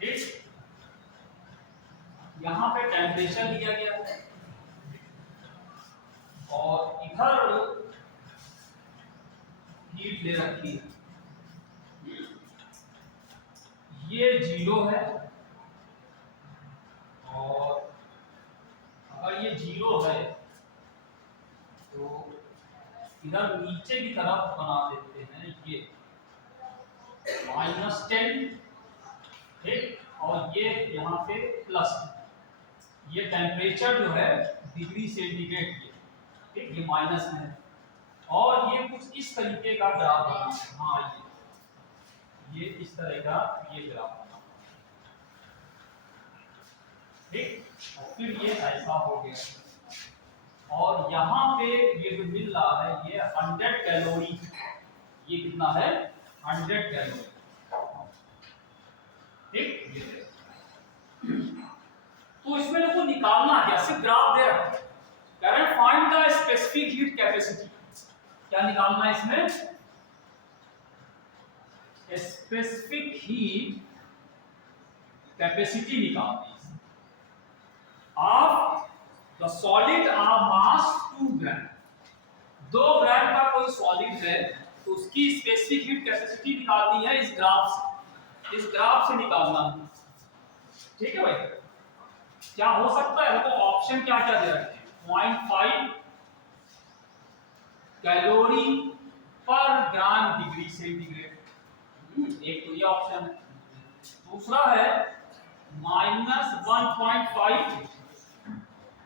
ठीक, यहाँ पे टेम्परेचर लिया गया है और इधर हीट ले रखी है। ये 0 है और अगर ये 0 है तो इधर नीचे की तरफ बना देते हैं ये -10, ठीक, और ये यहाँ पे प्लस। ये टेम्परेचर जो है डिग्री सेंटीग्रेड की, ठीक, ये माइनस में है और ये कुछ इस तरीके का ग्राफ बना है। हाँ, ये इस तरह का ये ग्राफ बना, ठीक, और फिर ये ऐसा हो गया और यहाँ पे ये जो मिल रहा है ये 100 कैलोरी, ये कितना है 100 कैलोरी, ठीक। ये तो इसमें लोगों को निकालना क्या, सिर्फ ग्राफ दे रहा है, कह रहे हैं find the specific heat capacity. क्या निकालना है इसमें, स्पेसिफिक हीट कैपेसिटी निकालनी है of the solid of mass 2 ग्राम। 2 ग्राम का कोई सॉलिड है तो उसकी स्पेसिफिक हीट कैपेसिटी निकालनी है इस ग्राफ से, इस ग्राफ से निकालना है, ठीक है भाई। क्या हो सकता है, तो ऑप्शन क्या क्या दे रखे हैं, 0.5 कैलोरी पर ग्राम डिग्री सेंटीग्रेड, एक तो ये ऑप्शन है। दूसरा है -1.5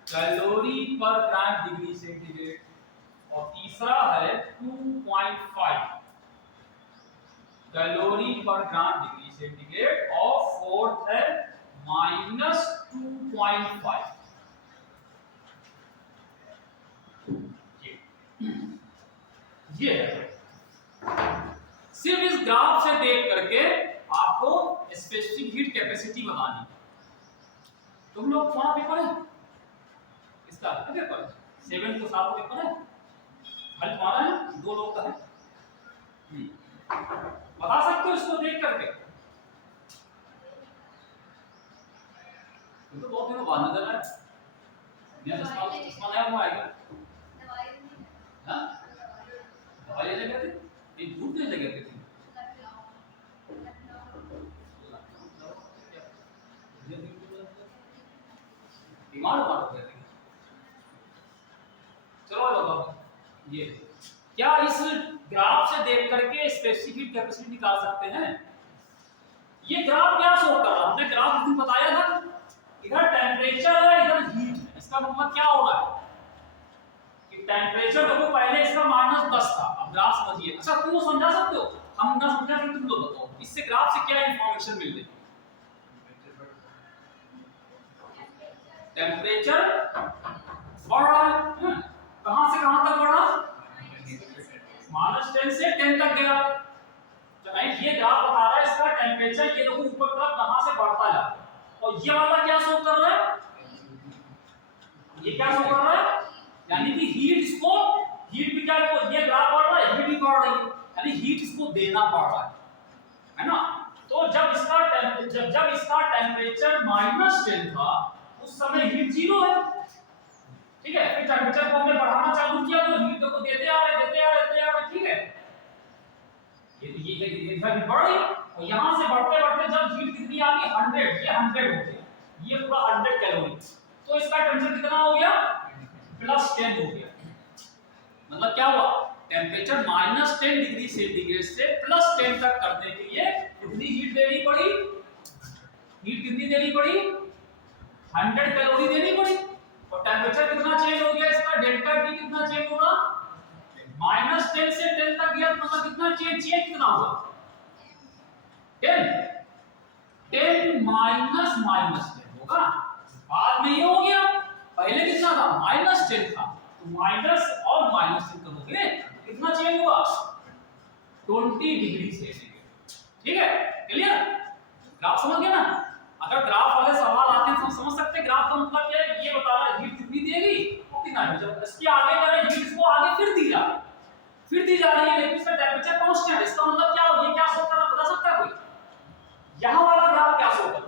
कैलोरी पर ग्राम डिग्री सेंटीग्रेड और तीसरा है 2.5 कैलोरी पर ग्राम डिग्री सेंटीग्रेड और फोर्थ है -2.5। ये सिर्फ इस ग्राफ से देख करके आपको स्पेसिफिक हीट कैपेसिटी बतानी। तुम लोग कौन पेपर है इसका, पेपर 7 को 7 पेपर है, हल तुम्हारा है, 2 लोग का है, बता सकते हो इसको देख करके। तो बहुत दिनों बाद नजर आया, मेरा चश्मा नया हुआ आएगा, हाँ दवाई लेने गए थे, एक दूध लेने गए थे, बीमार हो गए थे। चलो बताओ, ये क्या इस ग्राफ से देख करके स्पेसिफिक कैपेसिटी निकाल सकते हैं। ये ग्राफ क्या शो कर रहा है, हमने ग्राफ उस दिन बताया था, इधर टेम्परेचर है इधर हीट है, इसका मतलब क्या हो रहा है कि टेम्परेचर देखो पहले इसका -10 था, अब ग्राफ समझिए। अच्छा तुम समझा सकते हो, हम ना समझा फिर तुम लोग बताओ इससे ग्राफ से क्या इंफॉर्मेशन मिल रही है। टेम्परेचर बढ़ रहा है, कहां से कहां तक बढ़ा, -10 से 10 तक गया। तो ये ग्राफ बता रहा है इसका टेम्परेचर ये देखो ऊपर तक कहां से बढ़ता जा रहा है और ये वाला क्या शो कर रहा है, ये क्या शो कर रहा है, यानी कि हीट इसको, हीट भी क्या, ये ग्राफ बढ़ रहा है हीट भी बढ़ रही है, यानी हीट इसको देना पड़ रहा है ना। तो जब इसका टेम्परेचर -10 था उस समय हीट 0 है, ठीक है। फिर टेम्परेचर को हमने बढ़ाना चालू किया तो हीट को देते आ रहे, ठीक है। ये इधर बढ़ रही और यहां से बढ़ते बढ़ते जब हीट कितनी आ गई 100, ये 100 हो गया, ये पूरा 100 कैलोरी, तो इसका टेम्परेचर कितना हो गया +10 हो गया। मतलब क्या हुआ, टेम्परेचर -10 डिग्री सेंटीग्रेड से +10 तक करने के लिए कितनी हीट देनी पड़ी, हीट कितनी देनी पड़ी 100 कैलोरी देनी पड़ी। और टेम्परेचर कितना चेंज हो गया इसका, डेल्टा टी कितना चेंज होगा, -10 से 10 तक गया, मतलब कितना चेंज कितना हुआ 10 -10 होगा। बाद में ये हो गया, पहले कितना था -10 था, तो माइनस और -10 हो गए, कितना चेंज हुआ 20 डिग्री सेंटीग्रेड, ठीक है। क्लियर, ग्राफ समझ गए ना। अगर ग्राफ वाले सवाल आते हैं तो समझ सकते हैं ग्राफ का मतलब क्या है, ये बता रहा है हीट कितनी देगी और कितना, जब इसके आगे का हीट इसको आगे फिर दी जा रही है लेकिन इसका टेम्परेचर कांस्टेंट है, इसका मतलब क्या हो, ये क्या शो कर रहा है बता सकता है कोई, यहां वाला ग्राफ क्या शो कर रहा है,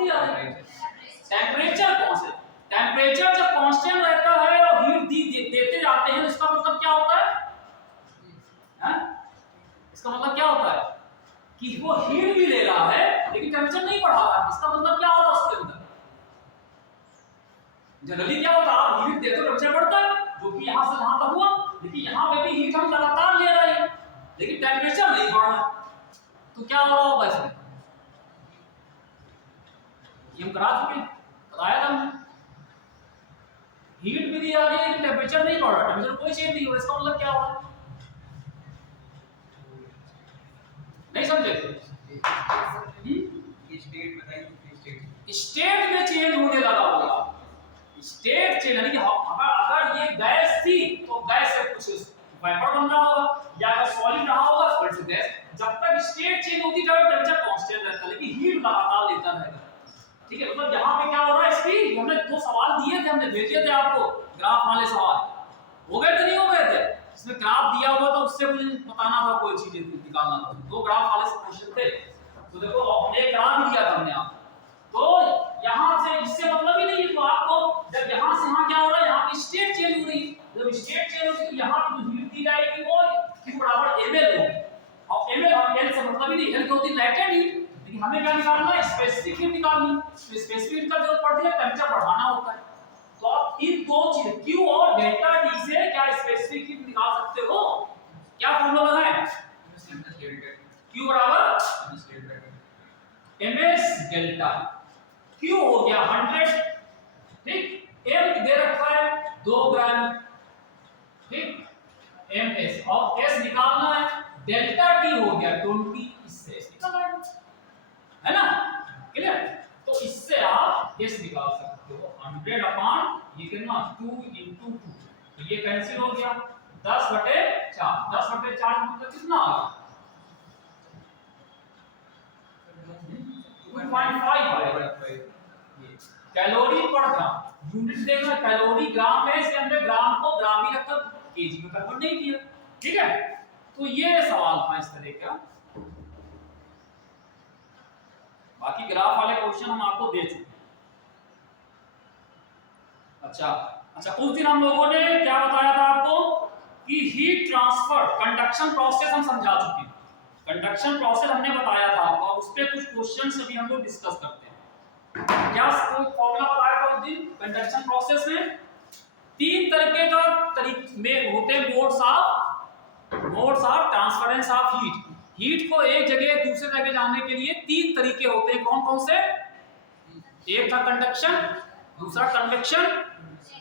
बढ़ती आ रही है। टेम्परेचर कांस्टेंट, टेम्परेचर जब कांस्टेंट रहता है और हीट देते जाते हैं, इसका मतलब क्या होता है? इसका मतलब क्या होता है कि वो हीट भी ले रहा है लेकिन टेम्परेचर नहीं बढ़ा रहा है। इसका मतलब क्या होता है उसके अंदर? जनरली क्या होता है, आप हीट देते हो टेम्परेचर बढ़ता है, जो कि यहां से वहां तक हुआ, लेकिन यहां पे भी हीट हम लगातार ले रहे हैं लेकिन टेम्परेचर नहीं बढ़ रहा। तो क्या हो रहा होगा इसमें? ये हम करा चुके, बताया था हमने, हीट भी दी जा रही है लेकिन टेम्परेचर नहीं बढ़ रहा, टेम्परेचर कोई चेंज नहीं हो रहा। इसका मतलब क्या होगा? नहीं समझे? स्टेट में चेंज होने लगा होगा, स्टेट चेंज, यानी कि अगर ये गैस थी तो गैस से कुछ वेपर बन रहा होगा, या अगर सॉलिड रहा होगा सॉलिड से गैस। जब तक स्टेट चेंज होती जाए टेम्परेचर कांस्टेंट रहता है, लेकिन हीट लगातार लेता रहेगा। ठीक है, मतलब यहाँ पे क्या हो रहा है, इसकी हमने दो सवाल दिए थे, हमने भेजे थे आपको ग्राफ वाले सवाल, हो गए थे नहीं हो गए थे? इसमें ग्राफ दिया हुआ था, उससे मुझे बताना था, कोई चीज निकालना था, दो ग्राफ वाले क्वेश्चन थे। तो देखो हमने एक ग्राफ दिया था हमने आपको, तो यहां से इससे मतलब ही नहीं है, तो आपको जब यहां से यहां क्या हो रहा है, यहां की स्टेट चेंज हो रही है, जब स्टेट चेंज होगी तो यहां की जो हीट दी जाएगी वो Q बराबर ml होगी, और ml और L से मतलब ही नहीं, L की होती है लैटेंट हीट, लेकिन हमें क्या निकालना है, स्पेसिफिक हीट निकालनी है। तो स्पेसिफिक हीट का जरूरत पड़ती है टेंपरेचर बढ़ाना होता है। तो आप इन दो चीज Q और डेल्टा T से क्या स्पेसिफिक हीट निकाल सकते हो? क्या फॉर्मूला लगाएं? Q बराबर ms डेल्टा, Q हो गया 100, ठीक, M दे रखा है 2 ग्राम, ठीक, ms, और S निकालना है, डेल्टा T हो गया 20, इससे S निकालना है ना, क्लियर? तो इससे आप S निकाल सकते हो 100 अपॉन ये कितना 2 into 2, तो ये कैंसिल हो गया 10/4, 10/4 मतलब कितना आ गया 2.5 कैलोरी पर ग्राम। यूनिट देखना, कैलोरी ग्राम है, इसलिए हमने ग्राम को ग्राम ही रखकर केजी में कन्वर्ट नहीं किया, ठीक है? तो ये सवाल था इस तरह का। बाकी ग्राफ वाले क्वेश्चन हम आपको दे चुके हैं। अच्छा, उस दिन हम लोगों ने क्या बताया था आपको कि हीट ट्रांसफर कंडक्शन प्रोसेस हम समझा चुके हैं। कंडक्शन प्रोसेस हमने बताया था आपको, उस पे कुछ क्वेश्चंस अभी हम लोग डिस्कस करते हैं। क्या कोई फॉर्मूला बताया था उस दिन कंडक्शन प्रोसेस में? 3 तरीके का में होते हैं modes of transference of heat. Heat को एक जगह दूसरे जगह जाने के लिए 3 तरीके होते हैं, कौन कौन से? एक था कंडक्शन, दूसरा कन्वेक्शन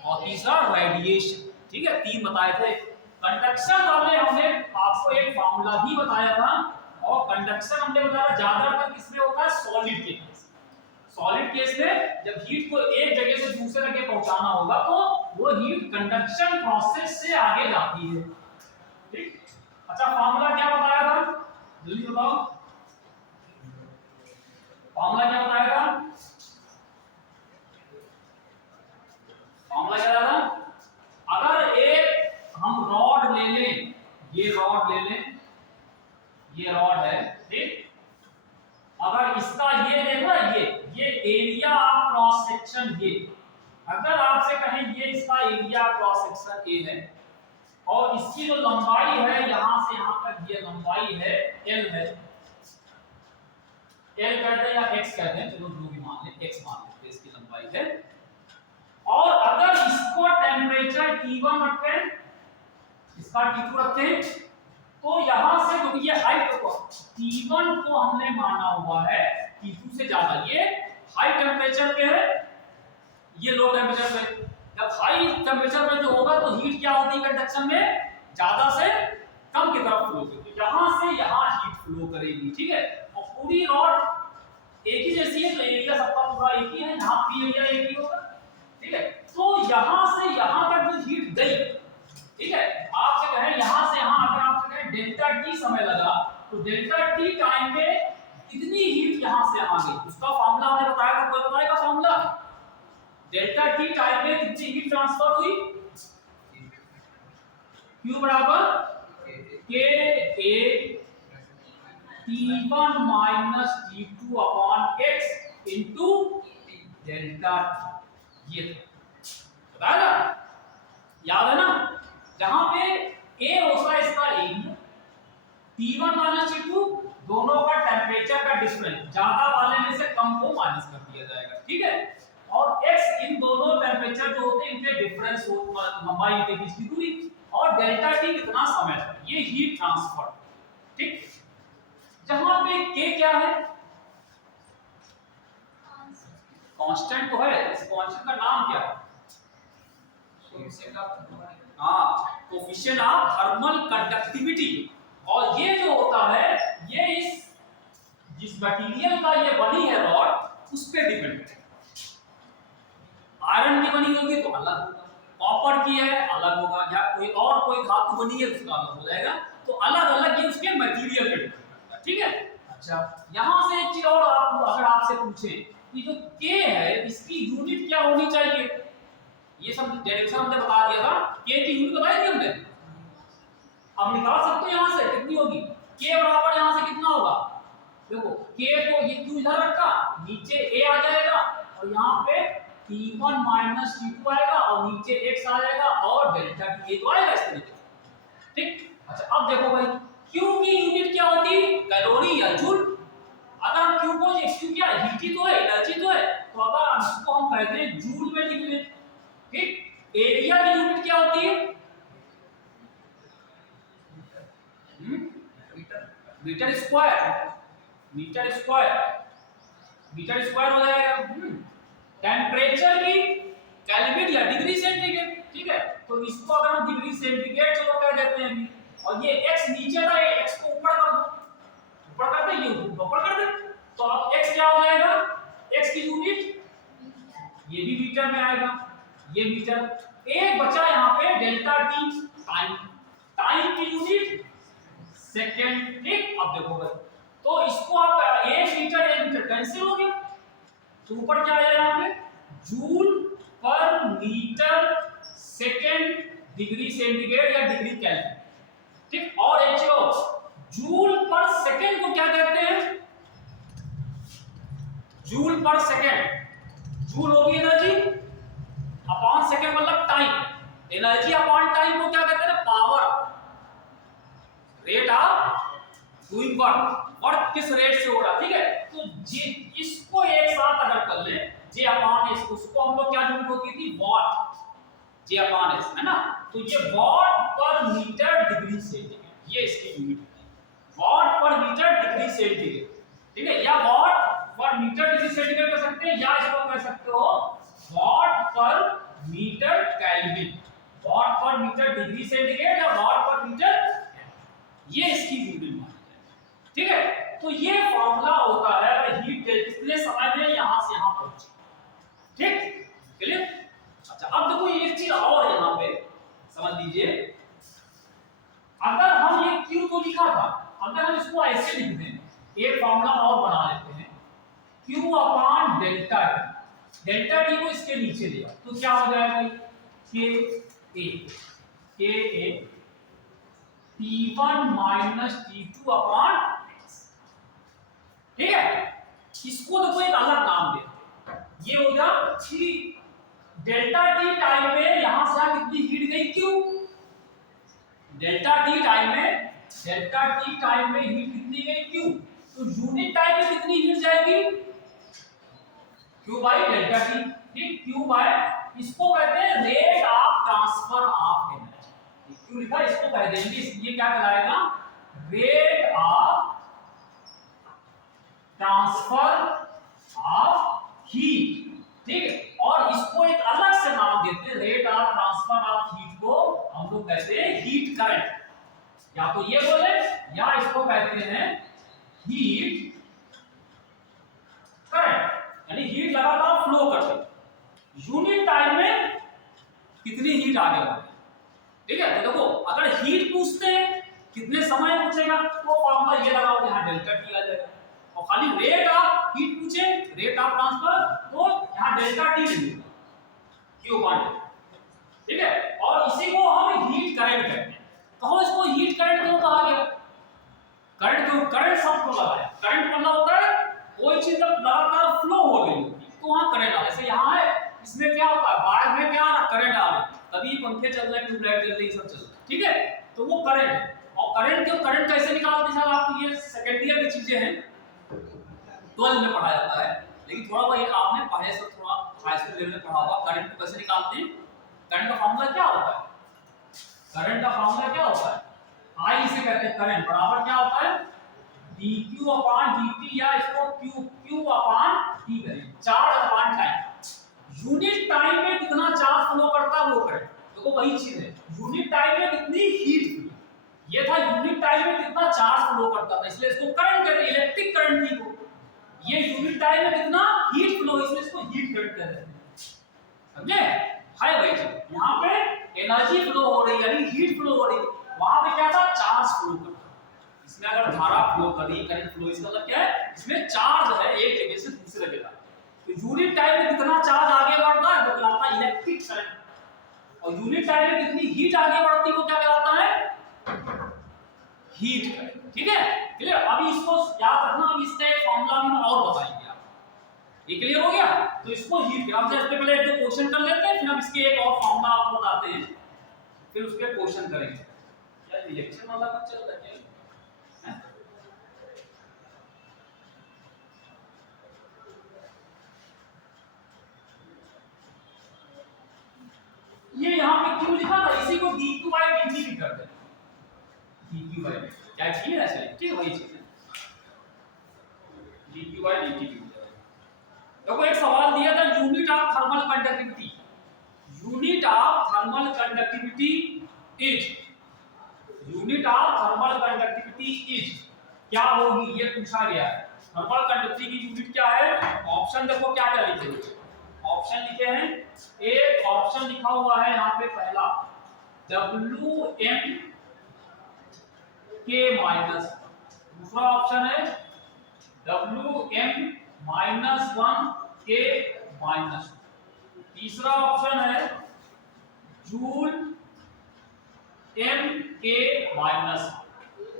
और तीसरा रेडिएशन, ठीक है? 3 बताए थे। कंडक्शन वाले हमने आपको एक फार्मूला ही बताया था, और कंडक्शन हमने बताया ज्यादातर किसमें होता है, सॉलिड के केस। सॉलिड केस में जब हीट को एक जगह से दूसरे जगह पहुंचाना होगा तो वो हीट कंडक्शन प्रोसेस से आगे जाती है, ठीक? अच्छा, फार्मूला क्या बताया था, जल्दी बताओ, फार्मूला क्या बताया था? फार्मूला क्या था? अगर एक हम रॉड ले लें, ये रॉड ले लें, ये रॉड है, ठीक, अगर इसका ये देखो ये एरिया ऑफ क्रॉस सेक्शन, ये अगर आपसे कहें ये इसका एरिया क्रॉस सेक्शन ए है, और इसकी जो लंबाई है यहां से यहां तक ये लंबाई है L है, L कहते हैं या X कहते हैं, चलो जो भी मान लें, X मान लेते हैं, इसकी लंबाई है। और अगर इसको टेम्परेचर T1 रखते हैं, इसका T2 रखते हैं, तो यहां से जो ये हाइट को T1 को हमने माना हुआ है T2 से ज्यादा, ये हाई टेम्परेचर पे है, ये लो टेम्परेचर पे। जब हाई टेम्परेचर पे जो होगा तो हीट क्या होती है कंडक्शन में, ज्यादा से कम की तरफ फ्लो होगी, तो यहां से यहां हीट फ्लो करेगी, ठीक है? और पूरी रॉड एक ही जैसी है, तो एरिया सबका पूरा एक ही है, यहां भी एरिया एक ही होगा, ठीक है? तो यहां से यहां तक जो हीट गई, ठीक है, आपसे कहें यहां से यहां, अगर आपसे कहें डेल्टा टी समय लगा, तो डेल्टा टी टाइम में कितनी हीट यहां से यहां गई, उसका फार्मूला हमने बताया था, कोई बताएगा फार्मूला? डेल्टा टी टाइम में कितनी हीट ट्रांसफर हुई? Q बराबर K A T1 minus T2 upon X into delta T, ये बताया ना, याद है ना, जहां पे ए होता है इसका एरिया, T1 माइनस T2 दोनों का टेम्परेचर का डिफरेंस, ज्यादा वाले में से कम को माइनस कर दिया जाएगा, ठीक है। और x इन दोनों टेम्परेचर जो होते हैं इनके डिफरेंस लंबाई इनके बीच की दूरी, और डेल्टा टी कितना समय है, ये हीट ट्रांसफर, ठीक। जहां पे k क्या है, कांस्टेंट तो है, इस कांस्टेंट का नाम क्या है, कोफिशिएंट ऑफ थर्मल कंडक्टिविटी। और ये जो होता है ये जिस मटेरियल का ये बनी है रॉड उस पे डिपेंड है। आयरन की बनी होगी तो अलग होगा, कॉपर की है अलग होगा, या कोई धातु बनी है उसका अलग हो जाएगा, तो अलग अलग ये उसके मटेरियल पे डिपेंड करता है, ठीक है। अच्छा, यहां से एक चीज और अगर आपसे पूछे कि जो k है इसकी यूनिट क्या होनी चाहिए, ये सब डायरेक्शन हमने बता दिया था, k की यूनिट बताई थी हमने, अब निकाल सकते हो यहां से कितनी होगी, k बराबर यहां से कितना होगा, देखो k को ये q इधर रखा, नीचे a आ जाएगा और यहां पे T1 माइनस T2 आएगा और नीचे x आ जाएगा और डेल्टा t तो आएगा इस तरीके से, ठीक। अच्छा, अब देखो भाई q की यूनिट क्या होती, कैलोरी या जूल। अगर हम q को, ये q क्या हीट ही तो है, एनर्जी तो है, तो अगर इसको हम कहते हैं जूल में लिख लें, ठीक। एरिया की यूनिट क्या होती है, metre square, metre square, metre square हो जाएगा। टेम्परेचर की केल्विन या डिग्री सेंटीग्रेड, ठीक है, तो इसको अगर हम डिग्री सेंटीग्रेड चलो कह देते हैं, और ये x नीचे था, ये x को ऊपर कर दो, ऊपर कर दे, ये ऊपर कर दे, तो अब x क्या हो जाएगा, x की यूनिट ये भी मीटर में आएगा, ये मीटर। एक बचा यहाँ पे डेल्टा टी, टाइम, टाइम की यूनिट सेकेंड, ठीक। अब देखो भाई, तो इसको आप एक मीटर कैंसिल हो गया, तो ऊपर क्या आया यहाँ पे, joule per metre second degree centigrade या डिग्री केल्विन, ठीक। और एक चीज, जूल पर सेकेंड को क्या कहते हैं, जूल पर सेकेंड, जूल होगी एनर्जी अपॉन सेकेंड मतलब टाइम, एनर्जी अपॉन टाइम को क्या कहते हैं, power, rate of doing work, work किस रेट से हो रहा, ठीक है। तो जी इसको एक साथ अगर कर ले, जे अपॉन एस, उसको हम लोग क्या यूनिट होती थी, वॉट, जे अपॉन एस, है ना, तो ये वॉट पर मीटर डिग्री सेंटीग्रेड, ये इसकी यूनिट है, वॉट पर मीटर डिग्री सेंटीग्रेड, ठीक है, या वॉट पर मीटर डिग्री सेंटीग्रेड कर सकते हैं, या इसको कर सकते हो वॉट पर मीटर केल्विन, वॉट पर मीटर डिग्री सेंटीग्रेड या वॉट पर मीटर, ये इसकी यूनिट मानी जाए, ठीक है। तो ये फॉर्मूला होता है हीट कितने समय में यहां से यहां पहुंचे, ठीक, क्लियर। अच्छा, अब देखो ये एक चीज और यहां पे समझ लीजिए, अगर हम ये Q तो लिखा था, अगर हम इसको ऐसे लिख दें, एक फॉर्मूला और बना लेते हैं, Q upon delta T, delta T को इसके नीचे लिया तो क्या हो जाएगा, K A T1 minus T2 upon x, ठीक है। इसको तो कोई एक अलग नाम देते हैं, ये हो गया कि डेल्टा टी टाइम में यहां से कितनी हीट गई, Q, डेल्टा टी टाइम में, डेल्टा टी टाइम में हीट कितनी गई, Q, तो यूनिट टाइम में कितनी हीट जाएगी, Q बाई डेल्टा टी, ठीक, Q बाय, इसको कहते हैं rate of transfer of energy, Q लिखा, इसको कह देंगे, इसलिए क्या कहलाएगा, rate of transfer of heat, ठीक है। और इसको एक अलग से नाम देते हैं, rate of transfer of heat को हम लोग कहते हैं हीट करंट, या तो ये बोले या इसको कहते हैं हीट करंट, यानी हीट लगातार फ्लो करते, यूनिट टाइम में कितनी हीट आगे बढ़े, ठीक है। तो देखो अगर हीट पूछते हैं कितने समय पूछेगा, तो फॉर्मूला ये लगाओ, यहां डेल्टा टी आ जाएगा, और खाली रेट ऑफ हीट पूछे, रेट ऑफ ट्रांसफर, तो यहां डेल्टा टी लिखेगा, Q बाय, ठीक है। और इसी को हम हीट करंट कहते हैं। कहो इसको हीट करंट क्यों कहा गया, करंट क्यों, करंट शब्द को लगाया, करंट मतलब होता है कोई चीज जब लगातार फ्लो हो बल्ब, पंखे चल रहे हैं, ट्यूबलाइट जल रही, सब चल रहा है, ठीक है। तो वो करंट है। और करंट कैसे निकालते हैं, आपको ये सेकेंड ईयर की चीजें हैं, 12 में पढ़ा जाता है, लेकिन थोड़ा बहुत आपने पढ़े से थोड़ा हाई स्कूल लेवल में पढ़ा होगा। करंट को कैसे निकालते हैं, करंट का फॉर्मूला क्या होता है, करंट का फॉर्मूला क्या होता है, आई से कहते हैं करंट बराबर क्या होता है, dq अपॉन dt, या इसको q अपॉन t करें, charge upon time. Unit time में कितना चार्ज फ्लो करता है वो करंट, देखो वही चीज है, यूनिट टाइम में कितनी हीट फ्लो, ये था यूनिट टाइम में कितना चार्ज फ्लो करता था, इसलिए इसको करंट कहते हैं, इलेक्ट्रिक करंट थी वो। ये यूनिट टाइम में कितना हीट फ्लो, इसलिए इसको हीट करंट कहते हैं, समझे। हाय भाई, यहाँ पे एनर्जी फ्लो हो रही है, यानी हीट फ्लो हो रही है, वहां पे क्या था, चार्ज फ्लो कर, इसमें अगर धारा फ्लो करी, करंट फ्लो, इसका मतलब क्या है, इसमें चार्ज है एक जगह से दूसरे जगह। तो यूनिट टाइम में कितना चार्ज आगे बढ़ता है वो कहलाता है इलेक्ट्रिक करंट, और यूनिट टाइम में कितनी हीट आगे बढ़ती है वो क्या कहलाता है, हीट करंट, ठीक है। क्लियर, अभी इसको याद रखना, अभी इसका एक फार्मूला भी हम और बताएंगे आपको, ये क्लियर हो गया। तो इसको हीट, अब इससे पहले एक क्वेश्चन कर लेते हैं, फिर हम इसके एक और फार्मूला आपको बताते हैं, फिर उस पे क्वेश्चन करेंगे। क्या रिएक्शन वाला कुछ चल रहा है, ये यहाँ पे क्यों लिखा था, इसी को dq by dt भी करते हैं, dq by dt क्या चीज है, ऐसे ठीक वही चीज है, dq by dt भी। देखो एक सवाल दिया था, unit of thermal conductivity, unit of thermal conductivity is, unit of thermal conductivity is क्या होगी, ये पूछा गया है। थर्मल कंडक्टिविटी की यूनिट क्या है, ऑप्शन देखो क्या क्या लिखे हुए, ऑप्शन लिखे हैं, एक ऑप्शन लिखा हुआ है यहाँ पे पहला Wm k माइनस, दूसरा ऑप्शन है Wm माइनस 1 k माइनस, तीसरा ऑप्शन है जूल m k माइनस,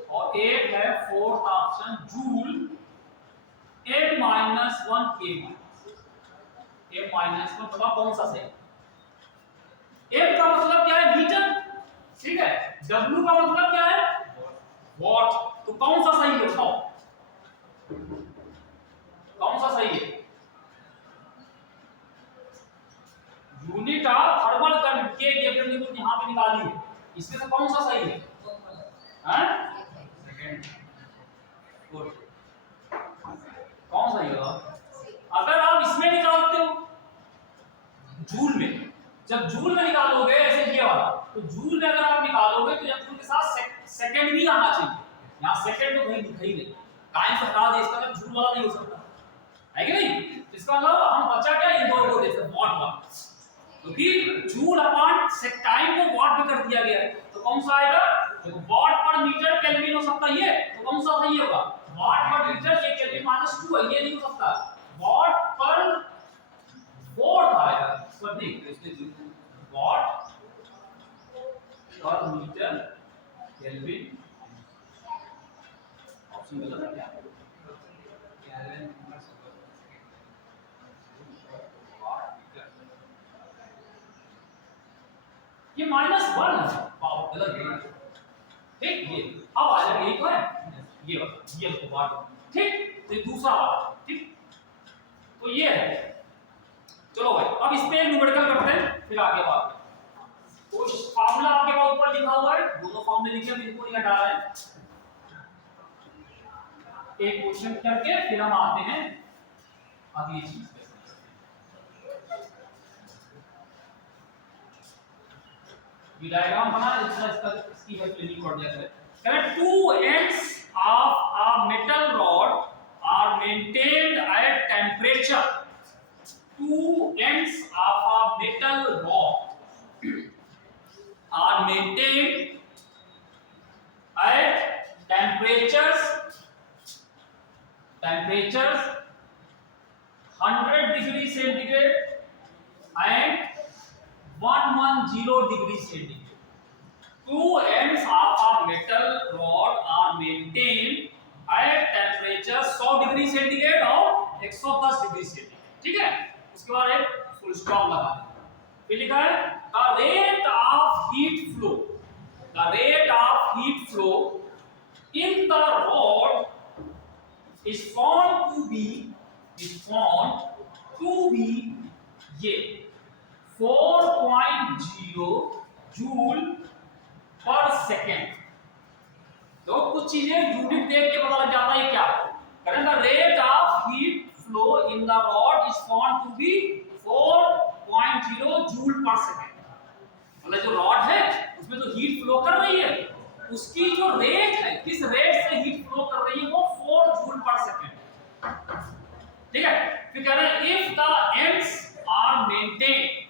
और एक है fourth option joule m minus 1 k minus. m minus में बताओ कौन सा सही, m का मतलब क्या है, मीटर, ठीक है, w का मतलब क्या है, वॉट, तो कौन सा सही है बताओ, कौन सा सही है, यूनिट ऑफ थर्मल कंडक्टिविटी के लिए यहां पे निकाली है, इसमें से कौन सा सही है, हैं, सेकंड, कौन सा होगा, अगर आप इसमें निकालते हो जूल में, जब जूल में निकालोगे ऐसे ये वाला, तो जूल में अगर आप निकालोगे तो जूल के साथ सेकंड भी आना चाहिए, यहाँ सेकंड तो कहीं दिखाई नहीं, टाइम से हटा दे, इसका जूल वाला नहीं हो सकता है कि नहीं, इसका मतलब हम बचा क्या, इन दो को देते वॉट वाला, क्योंकि जूल अपॉन टाइम को वॉट में कर दिया गया है, तो कौन सा आएगा, देखो वॉट पर मीटर केल्विन हो सकता है, ये तो कौन सा सही होगा, वॉट पर मीटर, ये केल्विन -2 है, ये नहीं हो सकता, वॉट पर वोल्ट आएगा, पर नहीं, इसमें वॉट पर मीटर केल्विन, ऑप्शन गलत है क्या, ये -1 है, पावर गलत है, ठीक, ये अब आ जाएगा, ये तो है, ये वाला, ये तो वाट, ठीक, तो दूसरा वाला, ठीक, तो ये है, चलो भाई अब इस पे न्यूमेरिकल करते हैं, फिर आगे बात करते हैं। तो फार्मूला आपके पास ऊपर लिखा हुआ है, दोनों फार्मूले लिखे हैं, इनको नहीं हटा रहे हैं, एक क्वेश्चन करके फिर हम आते हैं अगली चीज पे। ये डायग्राम बना इसकी हेल्प लेनी पड़ जाती है। Correct, two ends of a metal rod are maintained at temperature, two ends of a metal rod are maintained at temperatures 100 degree centigrade and 110 degree centigrade. Two ends of a metal rod are maintained at temperature 100 degree centigrade और 110 degree centigrade, ठीक है। उसके बाद एक full stop लगा दें, फिर लिखा है the rate flow in the rod is found to be ये 4.0 जूल पर सेकेंड। तो कुछ चीजें यूनिट देख के पता लग जाता है क्या। Current the rate of heat flow in the rod is found to be 4.0 joule per second. मतलब जो रॉड है उसमें जो हीट फ्लो कर रही है उसकी जो रेट है, किस रेट से हीट फ्लो कर रही है वो 4 जूल पर सेकेंड। ठीक है। फिर कह रहे हैं if the ends are maintained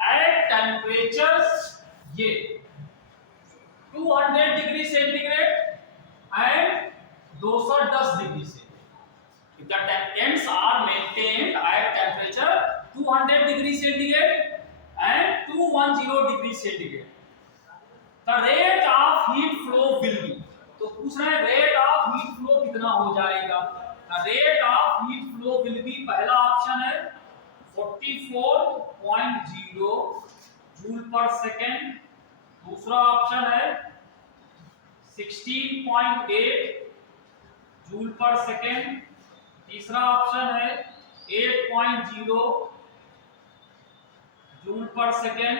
at temperatures ये 200 डिग्री सेंटीग्रेड एंड 210 डिग्री से। If the ends are maintained at temperature 200 degree centigrade and 210 degree centigrade, the rate of heat flow will be। तो पूछ रहे हैं रेट ऑफ हीट फ्लो कितना हो जाएगा। The rate of heat flow will be, पहला option है 44.0 joule per second, दूसरा ऑप्शन है 16.8 जूल पर सेकेंड, तीसरा ऑप्शन है 8.0 जूल पर सेकेंड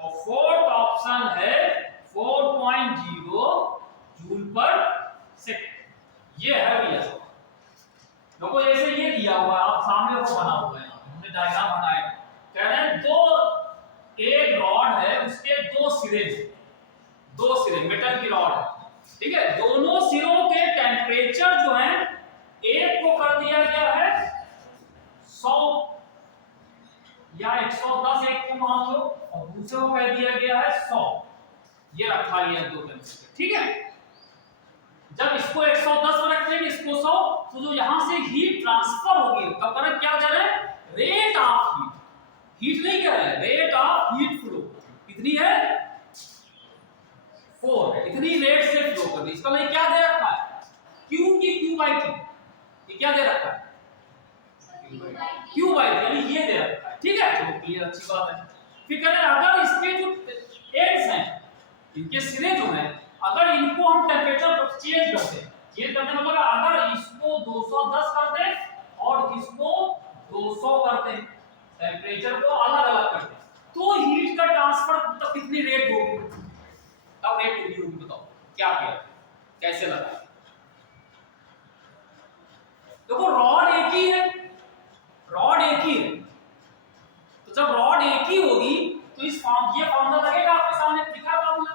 और फोर्थ ऑप्शन है 4.0 जूल पर सेकेंड। ये है भैया सब। देखो जैसे ये दिया हुआ है, आप सामने वो बना हुआ है, हमने डायग्राम बनाया। कह रहे हैं एक रॉड है, उसके दो सिरे मेटल की रॉड है। ठीक है। दोनों सिरों के टेम्परेचर जो है, एक को कर दिया गया है 100 या 110 एक को मान लो, और दूसरे को कह दिया गया है 100। ये रखा गया दो टेम्परेचर। ठीक है। जब इसको 110 पर रख देंगे, इसको 100, तो जो यहां से हीट ट्रांसफर होगी तब करंट क्या कह रहे हैं, रेट ऑफ हीट नहीं कह रहे हैं, रेट ऑफ हीट फ्लो कितनी है 4 है, इतनी रेट से फ्लो कर दी। इसका क्या दे रखा है Q की Q/T, ये क्या दे रखा है Q/T, यानी ये दे रखा है। ठीक है, चलो क्लियर, अच्छी बात है। फिर कह रहे हैं अगर इसके जो एंड्स हैं, इनके सिरे जो हैं, अगर इनको हम टेम्परेचर चेंज करते हैं, चेंज करने मतलब अगर इसको 210 कर दें और इसको 200 कर दें, टेम्परेचर को अलग अलग कर दें, तो हीट का ट्रांसफर तब कितनी रेट होगी, तब रेट कितनी होगी बताओ, क्या किया, कैसे लगा। देखो रॉड एक ही है, तो जब रॉड एक ही होगी तो इस ये फॉर्मूला लगेगा आपके सामने, लिखा फॉर्मूला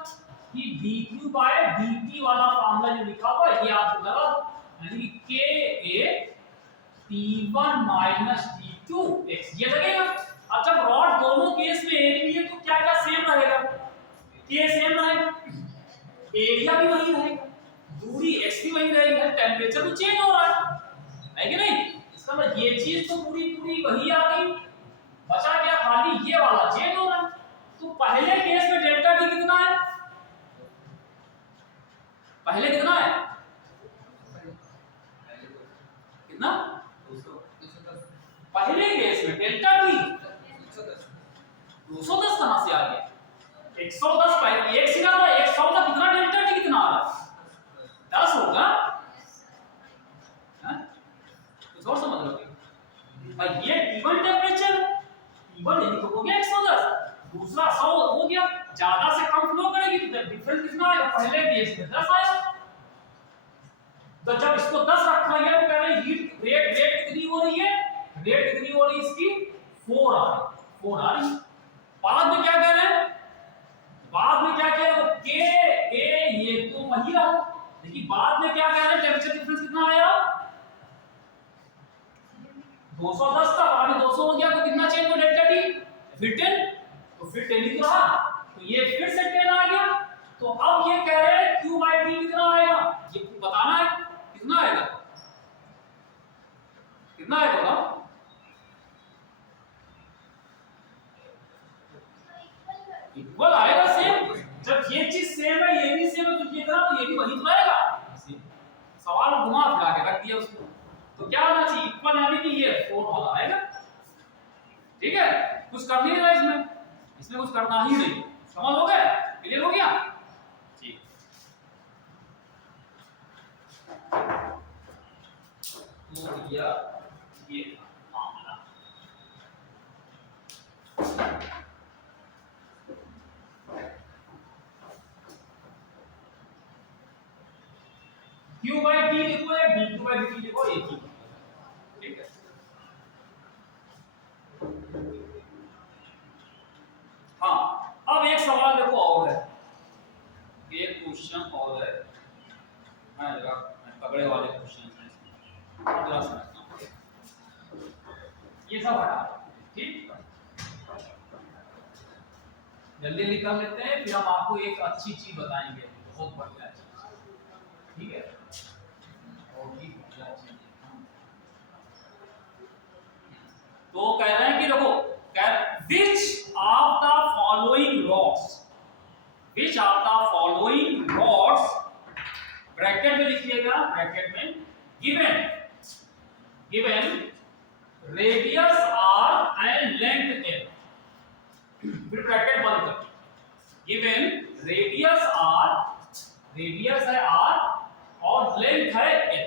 कि dQ/dt वाला फॉर्मूला जो लिखा हुआ है ये आपको लगा दो, यानी कि K T1 - T2x ये लगेगा। अब जब रॉड दोनों केस में एक ही है तो क्या क्या सेम रहेगा, K सेम रहेगा, एरिया भी वही रहेगा, दूरी x भी वही रहेगी, टेम्परेचर तो चेंज हो रहा है कि नहीं। इसका मतलब ये चीज तो पूरी वही आ गई, बचा क्या खाली ये वाला चेंज हो रहा है। तो पहले केस में डेल्टा टी कितना है, पहले कितना है, कितना 210, पहले केस में डेल्टा टी 210 कहां से आ गया, 110 पहले एक सिरा था, 100 का कितना डेल्टा टी कितना आ रहा है 10 होगा। कुछ और समझ लोगे भाई, ये T1 टेम्परेचर, T1 यानी तो हो गया 110, दूसरा 100 हो गया, ज्यादा से कम फ्लो करेगी तो डिफरेंस कितना आएगा, पहले केस में 10 आएगा। तो जब इसको 10 रखा गया तो कह रहे हैं हीट रेट कितनी हो रही है, रेट कितनी हो रही है इसकी 4 आ रही। बाद में क्या कह रहे हैं, बाद में क्या कह रहे हैं K A ये तो वही रहा, लेकिन बाद में क्या कह रहे हैं टेंपरेचर डिफरेंस कितना आया 210 था, बाद में 200 हो गया तो कितना चेंज हो डेल्टा टी, फिर 10, तो फिर 10 ही तो रहा, तो ये फिर से 10 आ गया। तो अब ये कह रहे हैं Q/T कितना आएगा, ये बताना है कितना आएगा, कितना आएगा बताओ, इक्वल आएगा सेम। जब ये चीज सेम है, ये भी सेम है, तो ये तरह तो ये भी वही तो आएगा। सवाल घुमा फिरा के रख दिया उसको, तो क्या आना चाहिए इक्वल, यानी कि ये 4 वाला आएगा। ठीक है, कुछ कर नहीं रहा इसमें कुछ करना ही नहीं, समझ हो गया, क्लियर हो गया? ठीक, तो भैया ये मामला Q by T लिखो या dQ by dt लिखो, एक ही, ठीक है। हाँ, अब एक सवाल देखो और है, एक क्वेश्चन और है, मैं जरा पकड़े वाले क्वेश्चन हैं, जरा समझना, ये सब हटा, ठीक, जल्दी निकल लेते हैं, फिर हम आपको एक अच्छी चीज बताएंगे, बहुत बढ़िया चीज, ठीक है, और भी बढ़िया चीज। तो कह रहे हैं कि देखो, which of the following rods, which of the following rods, bracket में लिखिएगा, ब्रैकेट में given radius r and length l, फिर ब्रैकेट बंद कर, given radius है r और लेंथ है l,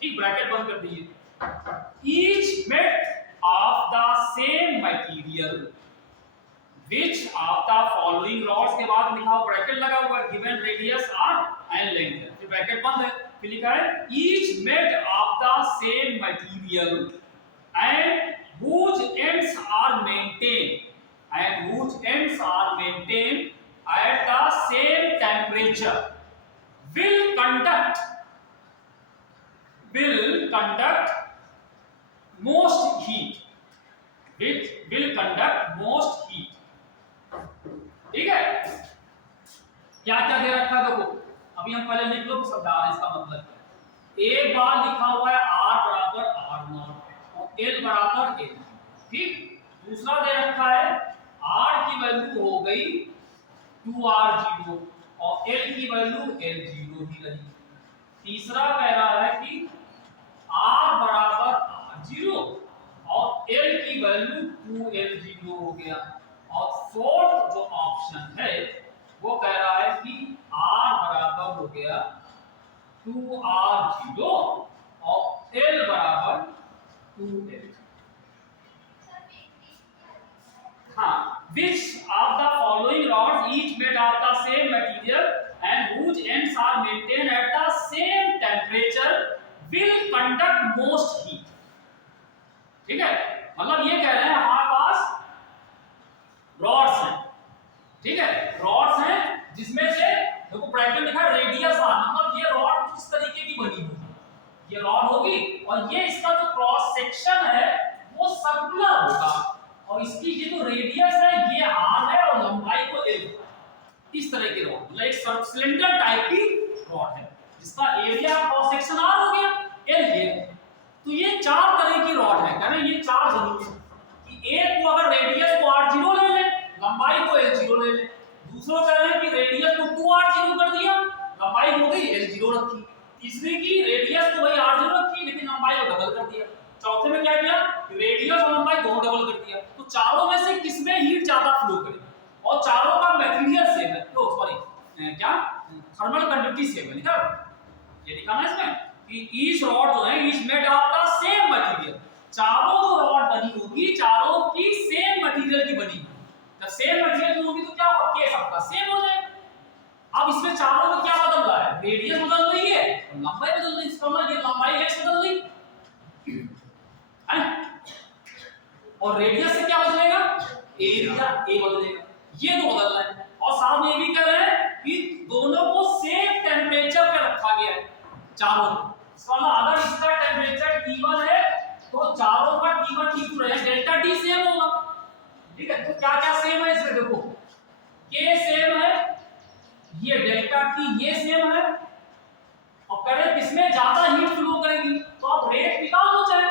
ठीक, ब्रैकेट बंद कर दीजिए, each made of the same material, which of the following rods के बाद लिखा हुआ ब्रैकेट लगा हुआ है, given radius r and length, फिर ब्रैकेट बंद है, फिर लिखा है each made of the same material and whose ends are maintained at the same temperature will conduct most heat, which will conduct most heat, ठीक है। क्या क्या दे रखा देखो, अभी हम पहले लिख लो समझा, इसका मतलब है, एक बार लिखा हुआ है r बराबर r0 और l बराबर l, ठीक, दूसरा दे रखा है r की वैल्यू हो गई 2r0 और l की वैल्यू l0 ही रही, तीसरा कह रहा है कि r बराबर r0 और l की वैल्यू 2l0 हो गया, और फोर्थ जो ऑप्शन है वो कह रहा है कि r बराबर हो गया 2r0 और l बराबर 2l। हाँ, which of the following rods each made of the same material and whose ends are maintained at the same temperature will conduct most heat, ठीक है, मतलब ये कह रहे हैं हमारे पास रॉड्स हैं, ठीक है, रॉड्स हैं जिसमें से देखो ब्रैकेट लिखा है रेडियस r, मतलब ये रॉड किस तरीके की बनी होगी, ये रॉड होगी और ये इसका जो क्रॉस सेक्शन है वो सर्कुलर होगा, और इसकी ये जो रेडियस है ये r है और लंबाई को l, इस तरह की रॉड, मतलब एक सिलेंडर टाइप की रॉड है जिसका एरिया क्रॉस सेक्शन r हो गया, l ये, तो ये चार तरह की रॉड है, कहना ये चार जरूरी है कि एक को अगर रेडियस को r0 ले ले, लंबाई को l0 ले ले, दूसरा कह रहे हैं कि रेडियस को 2r0 कर दिया, लंबाई हो गई l0 रखी, तीसरे की रेडियस को वही r0 रखी लेकिन लंबाई को डबल कर दिया, चौथे में क्या किया, रेडियस और लंबाई दोनों डबल कर दिया, तो चारों में से किसमें हीट ज्यादा फ्लो करेगी, और चारों का मटेरियल सेम है, तो सॉरी क्या थर्मल कंडक्टिविटी सेम है, लिखा ये लिखा है इसमें कि ईच रॉड जो है each made of the same material, चारों जो रॉड बनी होगी चारों की सेम मटेरियल की बनी होगी, जब सेम मटेरियल की होगी तो क्या होगा, केस आपका सेम हो जाएगा। अब इसमें चारों में क्या बदल रहा है, रेडियस बदल रही है और लंबाई बदल रही है, इसका मतलब ये लंबाई x बदल रही है, और रेडियस से क्या बदलेगा, एरिया a बदलेगा, ये तो बदल रहा है, और साथ में ये भी कह रहे हैं कि दोनों को सेम टेम्परेचर पे रखा गया है चारों को, इसका मतलब अगर इसका टेम्परेचर T1 है तो चारों का T1 T2 रहे, डेल्टा T सेम होगा, ठीक है, तो क्या क्या सेम है इसमें देखो, K सेम है, ये डेल्टा T ये सेम है, और कह रहे किसमें ज्यादा हीट फ्लो करेगी, तो आप रेट निकाल लो, चाहे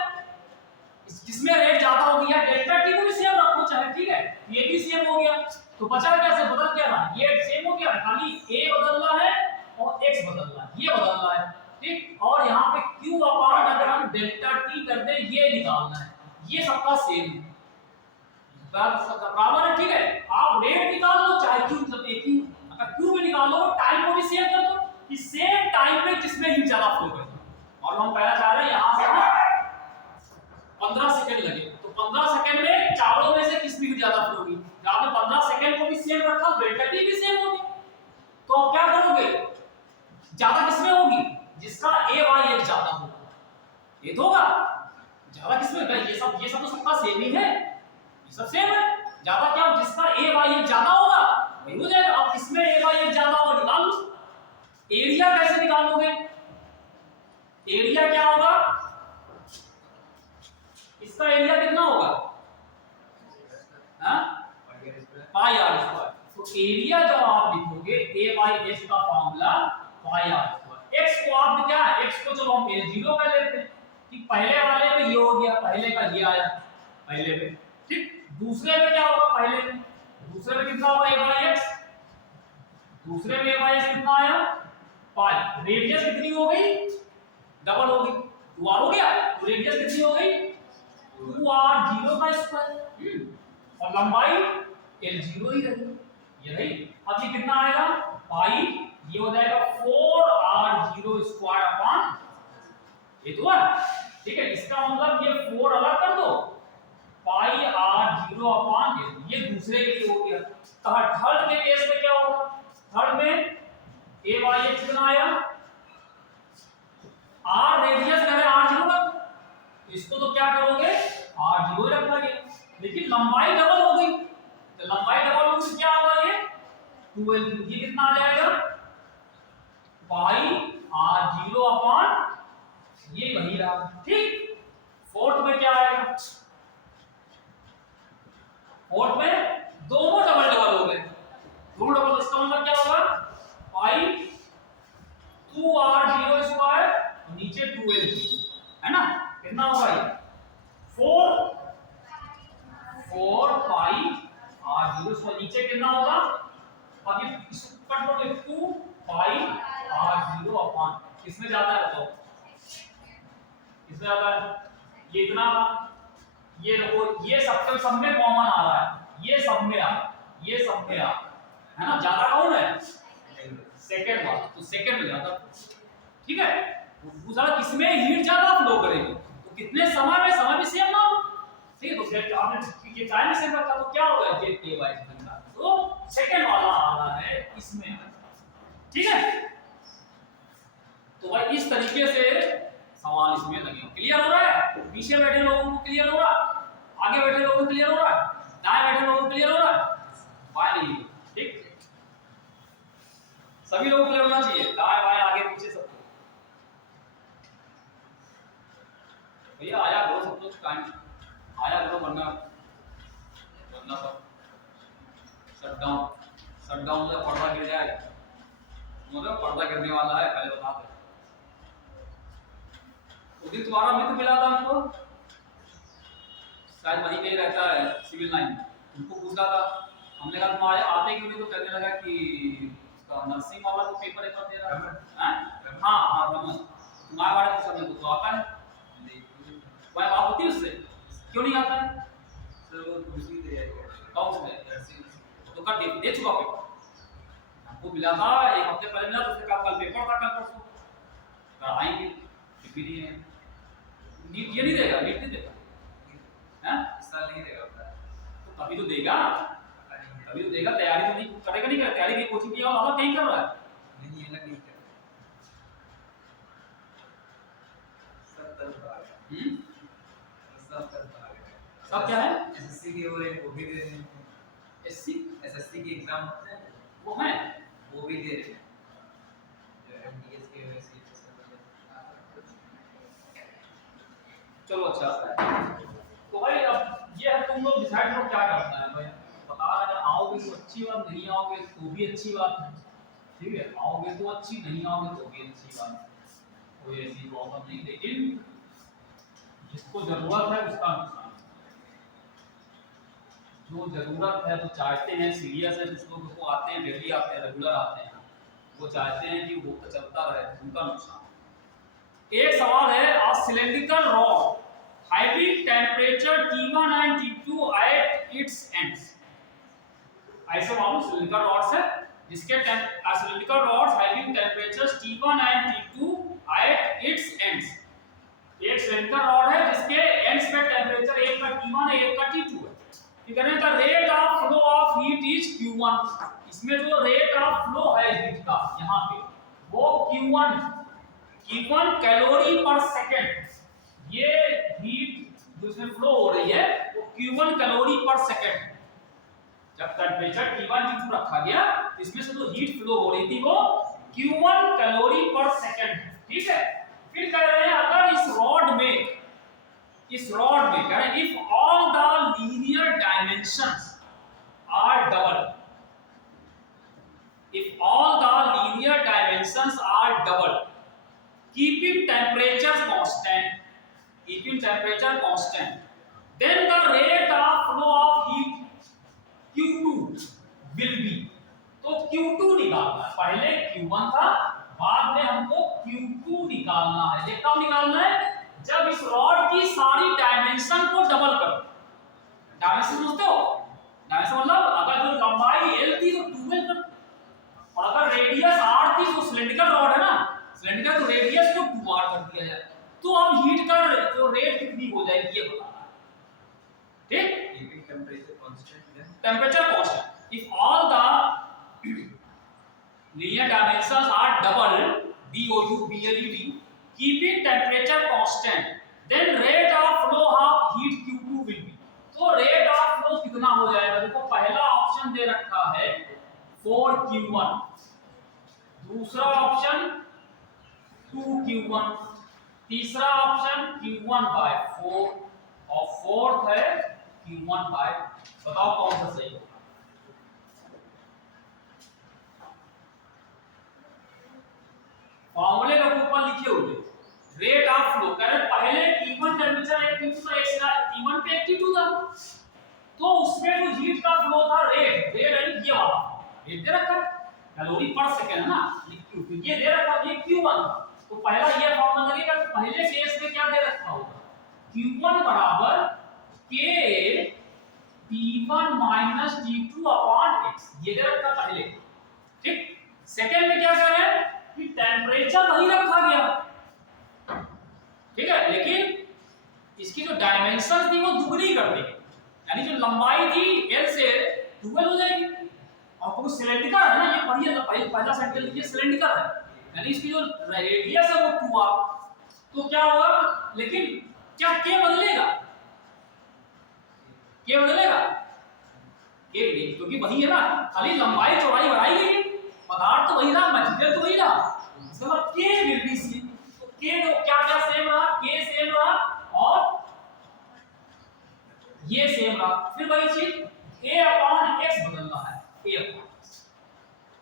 जिसमें रेट ज्यादा होगी या डेल्टा T को भी सेम रखो चाहे, ठीक है, ये भी सेम हो गया, तो बचा कैसे, बदल क्या रहा, ये सेम हो गया, खाली A बदल रहा है और x बदल रहा है, ये बदल रहा है, ठीक, और यहाँ पे Q अपार्ट अगर हम डेल्टा T कर दे ये निकालना है, ये सबका सेम है, बराबर है, ठीक है, आप रेट निकाल लो चाहे Q मतलब हम पहला चाह रहे हैं यहाँ से हम 15 सेकंड लगे, तो 15 सेकंड में चारों में से किसकी ज्यादा फ्लो होगी? आपने 15 सेकंड को भी सेम रखा, डेल्टा टी भी सेम होगी, तो आप क्या करोगे? ज्यादा किसमें होगी? जिसका ए बाई एच ज्यादा होगा, ये तो होगा ज्यादा किसमें? ये सब तो सबका सेम ही है, ये सब सेम है। ज्यादा क्या? जिसका ए बाई एच ज्यादा होगा वही हो जाएगा। अब किसमें ए बाई एच ज्यादा होगा निकाल लो। एरिया कैसे निकालोगे? एरिया क्या होगा? इसका एरिया कितना होगा? Pi r square. तो एरिया जो आप लिखोगे ए बाई एच का formula pi r square. X को आप क्या है? एक्स को चलो हम L0 कर लेते हैं कि पहले वाले पे ये हो गया, पहले का ये आया पहले पे, ठीक। दूसरे में क्या होगा? पहले में दूसरे में कितना होगा? ए बाई एक्स। दूसरे में ए बाई एक्स कितना आया? पाई। रेडियस कितनी हो गई? डबल हो गई, 2r हो गया, तो रेडियस कितनी हो गई? 2r0 का स्क्वायर, और लंबाई L0 ही रही, ये रही। अब ये कितना आएगा? पाई, ये हो जाएगा 4r0 स्क्वायर अपॉन, ये तो है, ठीक है। इसका मतलब ये 4 अलग कर दो, पाई r0 अपॉन ये दूसरे के लिए हो गया। थर्ड के केस में क्या होगा? थर्ड में a बाई एच कितना आया? r रेडियस कह रहे हैं r0 रख, इसको तो क्या करोगे? r0 ही रखोगे, लेकिन लंबाई डबल हो गई, तो लंबाई डबल हो गई क्या होगा? ये 12, ये कितना आ जाएगा? पाई r0 अपॉन ये वही रहा, ठीक। फोर्थ में क्या आएगा? फोर्थ में दोनों डबल डबल हो गए, दोनों डबल, इसका मतलब क्या होगा? पाई 2r0 स्क्वायर, नीचे 2l है ना, कितना होगा ये? 4 पाई r0 स्क्वायर, नीचे कितना होगा? अब ये इसको कट करोगे 2 पाई r0 अपॉन, किसमें ज्यादा है बताओ? किसमें ज्यादा है? ये इतना, ये देखो, ये सबके सब में कॉमन आ रहा है, ये सब में आ, ये सब में आ, है ना। ज्यादा कौन है? सेकंड वाला, तो सेकंड में ज्यादा, ठीक है। वो ज्यादा किसमें हीट ज्यादा फ्लो करेगी, तो कितने समय में सेम ना हो, ठीक है। तो फिर आपने ये टाइम सेम रखा तो क्या होगा? ये के बाई बनेगा, तो सेकंड वाला आ रहा है इसमें, ठीक है। तो भाई इस तरीके से सवाल इसमें लगे। क्लियर हो रहा है? पीछे बैठे लोगों को क्लियर हो रहा है? आगे बैठे लोगों को क्लियर हो रहा है? दाएं बैठे लोगों को क्लियर हो रहा है? बाएं नहीं, ठीक। सभी लोगों को क्लियर होना चाहिए, दाएं बाएं आगे पीछे सब। भैया आया करो सब लोग, टाइम आया करो, वरना सब शट डाउन में पर्दा गिर जाए, मतलब पर्दा गिरने वाला है, पहले बता दो। उस दिन तुम्हारा मित्र मिला था हमको, शायद वहीं कहीं रहता है सिविल लाइन, उनको पूछा था, हमने कहा तुम आते क्यों नहीं, तो कहने लगा कि उसका नर्सिंग वाला तो पेपर एक दे रहा है। हाँ हाँ रमन, तुम्हारे बारे में पूछा, तो आता है वह बात होती है उससे, क्यों नहीं आता है? सर वो दूसरी तैयारी कौन से तो कर दे चुका पेपर, हमको मिला था एक हफ्ते पहले मिला, तो उसने कहा कल पेपर था, कल परसों आएंगे, भी नहीं है, नीट ये नहीं देगा, नीट नहीं देगा, हैं इस साल नहीं देगा, तो कभी तो देगा, कभी तो देगा। तैयारी तो नहीं करेगा, नहीं करेगा तैयारी की, कोचिंग किया होगा, कहीं कर रहा है नहीं, अलग नहीं कर 70 सब क्या है? एसएससी की और वो भी दे रहे हैं, एसएससी की एग्जाम होते हैं वो है, वो भी दे रहे हैं, जो एमटीएस के वैसे। चलो अच्छा, तो भाई अब ये है, तुम लोग डिसाइड करो क्या करना है भाई। बता रहा है, आओगे तो अच्छी बात, नहीं आओगे तो भी अच्छी बात है, ठीक है। आओगे तो अच्छी, नहीं आओगे तो भी अच्छी बात है, कोई ऐसी प्रॉब्लम नहीं। लेकिन जिसको जरूरत है उसका नुकसान, जो जरूरत है, जो चाहते हैं सीरियस है, जिस लोगों को आते हैं, डेली आते हैं, रेगुलर आते हैं, वो चाहते हैं कि वो चलता रहे, उनका नुकसान। एक सवाल है, a cylindrical rod having temperature T1 and T2 at its ends, ऐसे मालूम सिलिंड्रिकल रॉड्स है जिसके cylindrical rods having temperatures T1 and T2 at its ends, एक सिलेंडर रॉड है जिसके एंड्स पे टेंपरेचर एक का T1 है एक का T2 है। ठीक है ना, the rate of flow of heat is Q1। इसमें जो रेट ऑफ फ्लो है हीट का यहाँ पे वो Q1 कैलोरी पर सेकंड। ये हीट जो इसमें फ्लो हो रही है वो Q1 कैलोरी पर सेकंड। जब टेंपरेचर T1 T2 रखा गया इसमें से जो हीट फ्लो हो रही थी वो Q1 कैलोरी पर सेकंड। ठीक है, फिर कह रहे हैं अगर इस रॉड में कह रहे हैं if all the linear dimensions are double, if all the linear dimensions are double, keeping temperature constant, then the rate of flow of heat Q2 will be। तो Q2 निकालना है, पहले Q1 था बाद में हमको Q2 निकालना है। ये कब निकालना है? जब इस रॉड की सारी डायमेंशन को डबल करो। डायमेंशन समझते हो? डायमेंशन मतलब अगर जो लंबाई L थी तो 2L कर, और अगर रेडियस R थी तो सिलेंड्रिकल रॉड है ना, सिलेंड्रिकल तो रेडियस को 2R कर दिया जाए तो अब हीट का जो रेट कितनी हो जाएगी ये बताना है। ठीक, temperature constant if all the linear dimensions are double, BOUBLED, keeping temperature constant, then rate of flow of heat Q2 will be। तो रेट ऑफ फ्लो कितना हो जाएगा? देखो पहला ऑप्शन दे रखा है 4Q1, दूसरा ऑप्शन 2Q1, तीसरा ऑप्शन Q1/4 और फोर्थ है Q1/, बताओ कौन सा सही है? फॉर्मूले के ऊपर लिखे हुए रेट ऑफ फ्लो कह रहे पहले T1 टेंपरेचर एक T2 था, एक T1 पे एक T2 था, तो उसमें जो हीट का फ्लो था रेट ये वाला रेट दे रखा कैलोरी पर सेकंड है ना, ये दे रखा ये Q1 तो पहला ये फॉर्मूला लगेगा। पहले केस में क्या दे रखा होगा? Q1 बराबर K T1 - T2/x ये दे रखा पहले। ठीक, सेकंड में क्या कर रहे हैं कि टेंपरेचर वही रखा गया, ठीक है, लेकिन इसकी जो डायमेंशन थी वो दुगनी कर दी, यानी जो लंबाई थी L से 2L हो जाएगी। और क्योंकि सिलेंडरिकल है ना, ये पढ़िए पहला सेंटेंस ये सिलेंडरिकल है, यानी इसकी जो रेडियस है वो 2R, तो क्या होगा? लेकिन क्या K बदलेगा? K बदलेगा? K नहीं, क्योंकि वही है ना, खाली लंबाई चौड़ाई बढ़ाई गई, पदार्थ तो वही रहा, मटेरियल तो वही रहा, इसका मतलब K विल बी सेम। तो K तो क्या सेम रहा? K सेम रहा और ये सेम रहा, फिर वही चीज A/x बदलना है, A/,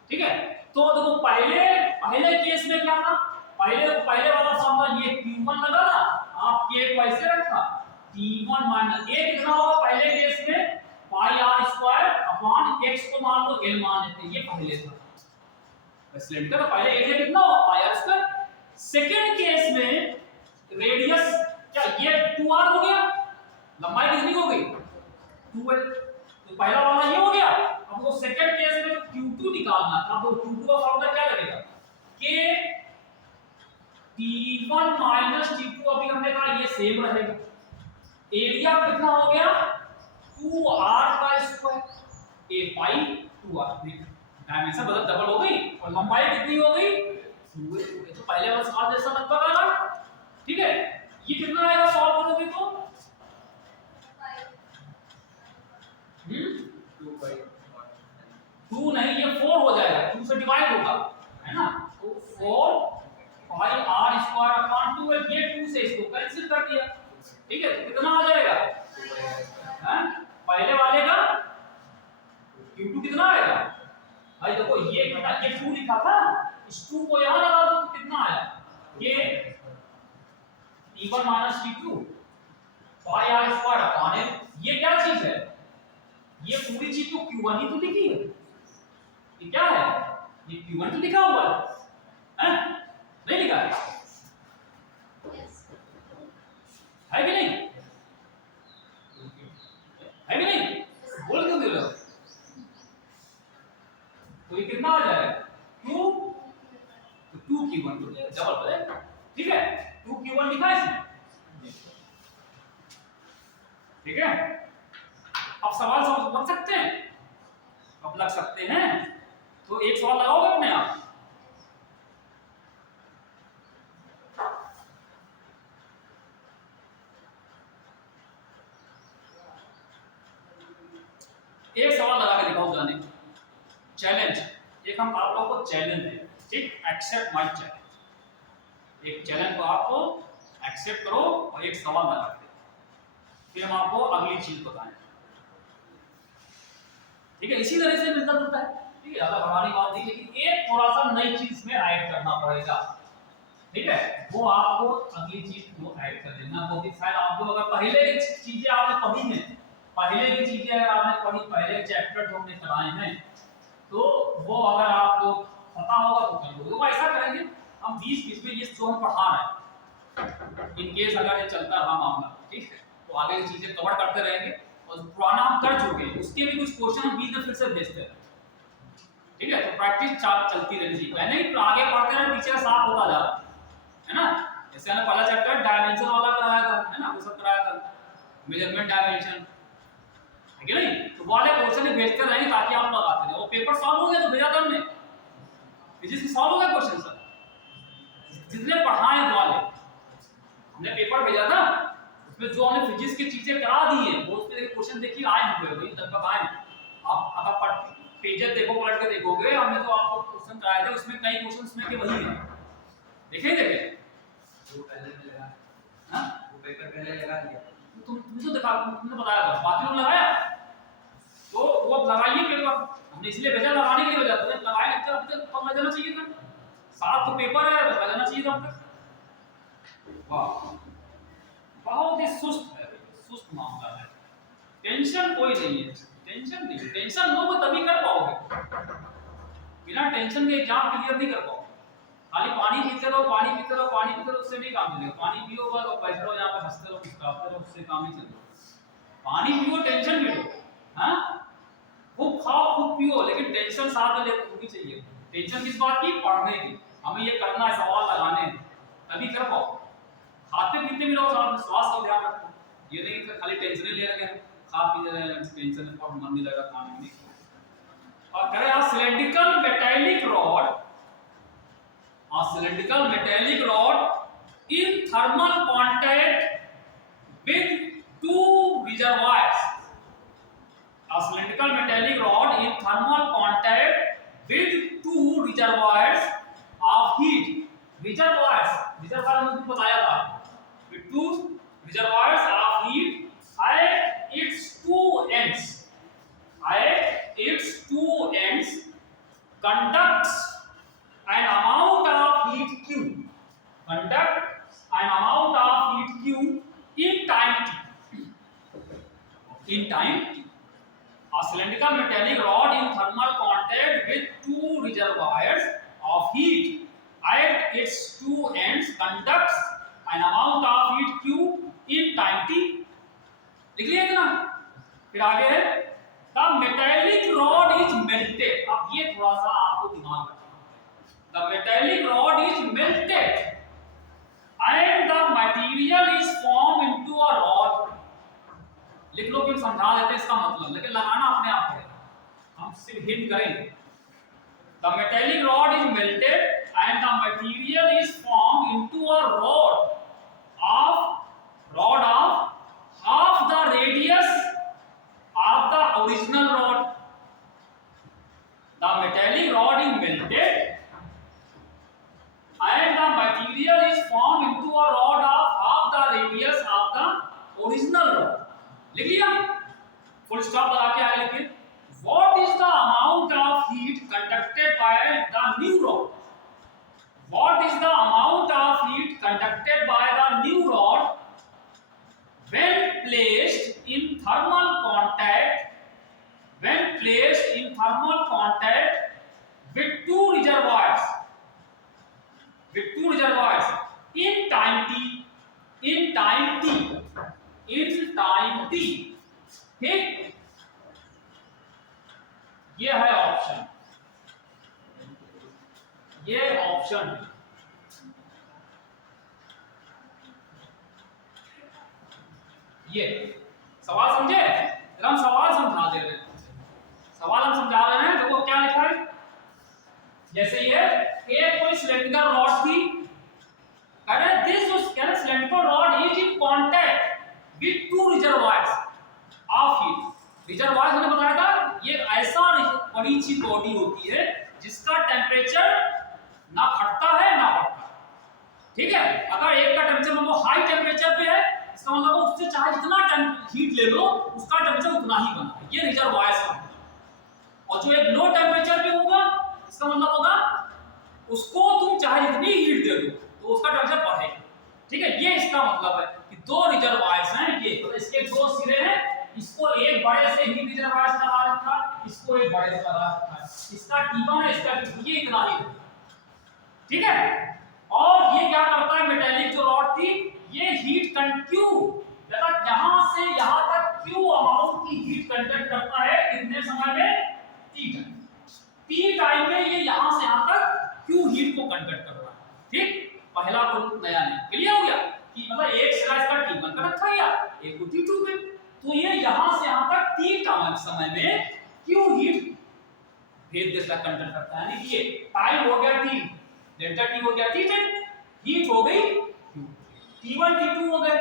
ठीक है। तो देखो पहले केस में क्या था? पहले वाला फॉर्मूला ये Q1 लगा ना, आप K को ऐसे रखा, T1 - A कितना होगा पहले केस में? πr² x को मान लो L मान लेते हैं, ये पहले था सिलेंडर का पहले एरिया कितना होगा? πr²। सेकंड केस में रेडियस क्या ये 2R हो गया, लंबाई कितनी हो गई? 2L, तो पहला वाला ये हो गया। अब वो सेकंड केस में जो Q2 निकालना था, तो Q2 का फॉर्मूला क्या लगेगा? K T1 - T2 अभी हमने कहा ये सेम रहेगा, एरिया कितना हो गया? 2R², A/2R, डायमेंशन बदल डबल हो गई और लंबाई कितनी हो गई? 2L हो गई। तो पहले वाला सवाल जैसा लगभग आएगा, ठीक है। ये कितना आएगा सॉल्व करोगे तो? 2 नहीं, ये 4 हो जाएगा, 2 से डिवाइड होगा, है ना, तो 4πr²/2L, ये 2 से इसको कैंसिल कर दिया, ठीक है। तो कितना आ जाएगा? पहले वाले का Q2 कितना आएगा? भाई देखो ये 2 लिखा था, इस 2 को यहां लगा दो तो कितना आया? ये T1 - T2 πr²/L, ये क्या चीज है? ये पूरी चीज तो Q1 ही तो लिखी है, ये क्या है? ये Q1 तो लिखा हुआ है, नहीं लिखा है? है कि नहीं? है कि नहीं? बोल क्यों दे रहे हो? तो ये कितना आ जाएगा? 2Q1 तो डबल है, ठीक है। 2Q1 लिखा है इसमें, ठीक है, अब सवाल लग सकते हैं, अब लग सकते हैं, तो एक सवाल लगाओगे अपने आप। एक सवाल लगा के दिखाओ जाने, चैलेंज, एक हम आप लोगों को चैलेंज दें, ठीक, एक्सेप्ट माय चैलेंज, एक चैलेंज को आपको एक्सेप्ट करो और एक सवाल लगा के, फिर हम आपको अगली चीज बताएं, ठीक है, इसी तरह से मिलता जुलता है, ठीक है, ज्यादा बढ़ाने की बात नहीं, लेकिन एक थोड़ा सा नई चीज में ऐड करना पड़ेगा, ठीक है, वो आपको अगली चीज को ऐड कर देना, क्योंकि शायद आपको अगर पहले की चीजें आपने पढ़ी हैं, पहले की चीजें अगर आपने पढ़ी, पहले चैप्टर जो हमने कराए हैं, तो वो अगर आपको पता होगा तो कर लोगे, वो ऐसा करेंगे हम 20 में ये जो हम पढ़ा रहे हैं, इन केस अगर ये चलता रहा मामला, ठीक है, तो आगे की चीजें कवर करते रहेंगे, और पुराना हम कर चुके हैं उसके भी कुछ क्वेश्चन हम 20 में फिर से भेजते हैं, ठीक है, तो प्रैक्टिस चलती रहनी चाहिए, पहले ही आगे पढ़ते रहे, पीछे का साफ होता जा रहा है ना, जैसे हमने पहला चैप्टर डायमेंशन वाला कराया था, है ना, वो सब कराया था, मेजरमेंट डायमेंशन, है कि नहीं, तो वाले क्वेश्चन भेजते रहेंगे ताकि आप लगाते रहे, वो पेपर सॉल्व हो गया तो भेजा था हमने, फिजिक्स में सॉल्व हो गया क्वेश्चन सर, जितने पढ़ाए वाले हमने पेपर भेजा था, उसमें जो हमने फिजिक्स की चीजें करा दी हैं, वो उसमें क्वेश्चन देखिए आए होंगे, वही लगभग आए हैं, आप अगर पेजेस देखो, पलट के देखोगे, हमने तो आपको क्वेश्चन कराए थे, उसमें कई क्वेश्चन उसमें के वही हैं, देखे वो पहले लगा, हां वो पेपर पहले लगा दिया, तुम तो दिखा, तुमने बताया था, बाकी लोग लगाया, तो वो लगाइए पेपर, हमने इसलिए भेजा, लगाने के लिए भेजा, तो लगाए लेक्चर अब तक कब लग जाना चाहिए था, साथ तो पेपर है, लग जाना चाहिए था अब तक, वाह, बहुत ही सुस्त है, सुस्त मामला है, टेंशन कोई नहीं है, टेंशन नहीं, टेंशन लोगे तभी कर पाओगे, बिना टेंशन के एग्जाम क्लियर नहीं कर पाओगे, खाली पानी पीते रहो, पानी पीते रहो, पानी पीते रहो, उससे नहीं काम चलेगा, पानी पियो बस और बैठ रहो यहाँ पे, हंसते रहो, मुस्कुराते रहो, उससे काम नहीं चलेगा, पानी पियो, टेंशन भी लो, हाँ, खूब खाओ, खूब पियो, लेकिन टेंशन साथ में लेकर होनी चाहिए, टेंशन किस बात की, पढ़ने की, हमें ये करना है, सवाल लगाने हैं, तभी कर पाओ, खाते पीते भी रहो, साथ में स्वास्थ्य का ध्यान रखो, ये नहीं कि खाली टेंशन ले रहे हैं, खा पी रहे हैं, टेंशन में मन नहीं लगा खाने में, और कह रहे हैं cylindrical metallic rod, a cylindrical metallic rod in thermal contact with two reservoirs, a cylindrical metallic rod in thermal contact with two reservoirs of heat, reservoirs हमने बताया था, with two reservoirs of heat at its two ends conducts an amount of heat q, conduct an amount of heat q in time t, in time t, a cylindrical metallic rod in thermal contact with two reservoirs of heat at its two ends conducts an amount of heat q in time t, लिख लिया ना, फिर आगे है the metallic rod is melted, अब ये थोड़ा सा आपको दिमाग रखना, the metallic rod is melted and the material is formed into a rod, लिख लो, फिर समझा देते हैं इसका मतलब, लेकिन लगाना अपने आप है, हम सिर्फ हिंट करेंगे, the metallic rod is melted and the material is formed into a rod of half the radius of the original rod, the metallic rod is melted and the material is formed into a rod of half the radius of the original rod, लिख लिया, full stop लगा के आगे लिखिए, what is the amount of heat conducted by the new rod, what is the amount of heat conducted by the new rod when placed in thermal contact, with two reservoirs in time t, ठीक, ये है option, ये option है, ये सवाल समझे? हम सवाल समझा दे रहे हैं, सवाल हम समझा रहे हैं। देखो क्या लिखा है, जैसे ये एक कोई सिलेंडर रॉड थी, कह रहे this cylinder rod is in contact with two reservoirs of heat. Reservoir हमने बताया था ये ऐसा बड़ी सी बॉडी होती है जिसका टेम्परेचर ना घटता है ना बढ़ता है, ठीक है। अगर एक का टेम्परेचर मतलब हाई टेम्परेचर पे है, इसका मतलब उससे चाहे जितना हीट ले लो उसका टेम्परेचर उतना ही बना है, ये रिजर्वायर का मतलब। और जो एक लो टेम्परेचर पे होगा इसका मतलब होगा उसको तुम चाहे जितनी हीट दे दो तो उसका टेम्परेचर बढ़ेगा, ठीक है। ये इसका मतलब है कि दो रिजर्वायर्स हैं, ये तो इसके दो सिरे हैं, इसको एक बड़े से हीट रिजर्वायर से लगा रखा, इसको एक बड़े से लगा रखा है, इसका T1 है, इसका T2, ये इतना ही, ठीक है। और ये क्या करता है, मेटेलिक जो रॉड थी ये हीट क्यू यहां से यहां तक क्यू अमाउंट की हीट कंडक्ट करता है कितने समय में, टी टाइम में ये यहां से यहां तक क्यू हीट को कंडक्ट कर रहा है, ठीक। पहला को नया नहीं, क्लियर हो गया कि मतलब एक सिरा इसका T1 का रखा गया, एक को T2 पे, तो ये यहां से यहां तक टी समय में क्यू हीट भेज देता, कंडक्ट करता है, यानी कि ये टाइम हो गया T, डेल्टा T हो गया T10, हीट हो गई T1 T2 हो गए,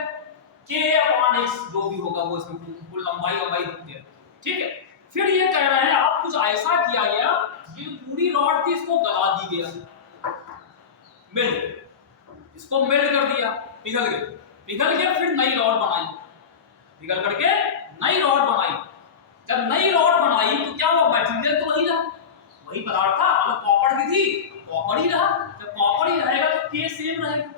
K/X जो भी होगा वो इसमें कुल लंबाई होती है, ठीक है। फिर ये कह रहे हैं अब कुछ ऐसा किया गया, ये पूरी रॉड थी इसको गला दी गया, मेल्ट, इसको मेल्ट कर दिया, पिघल गया, फिर नई रॉड बनाई, पिघल करके नई रॉड बनाई। जब नई रॉड बनाई तो क्या हुआ, मटेरियल तो वही रहा, वही पदार्थ था, मतलब कॉपर की थी, कॉपर ही रहा। जब कॉपर ही रहेगा तो K सेम रहेगा,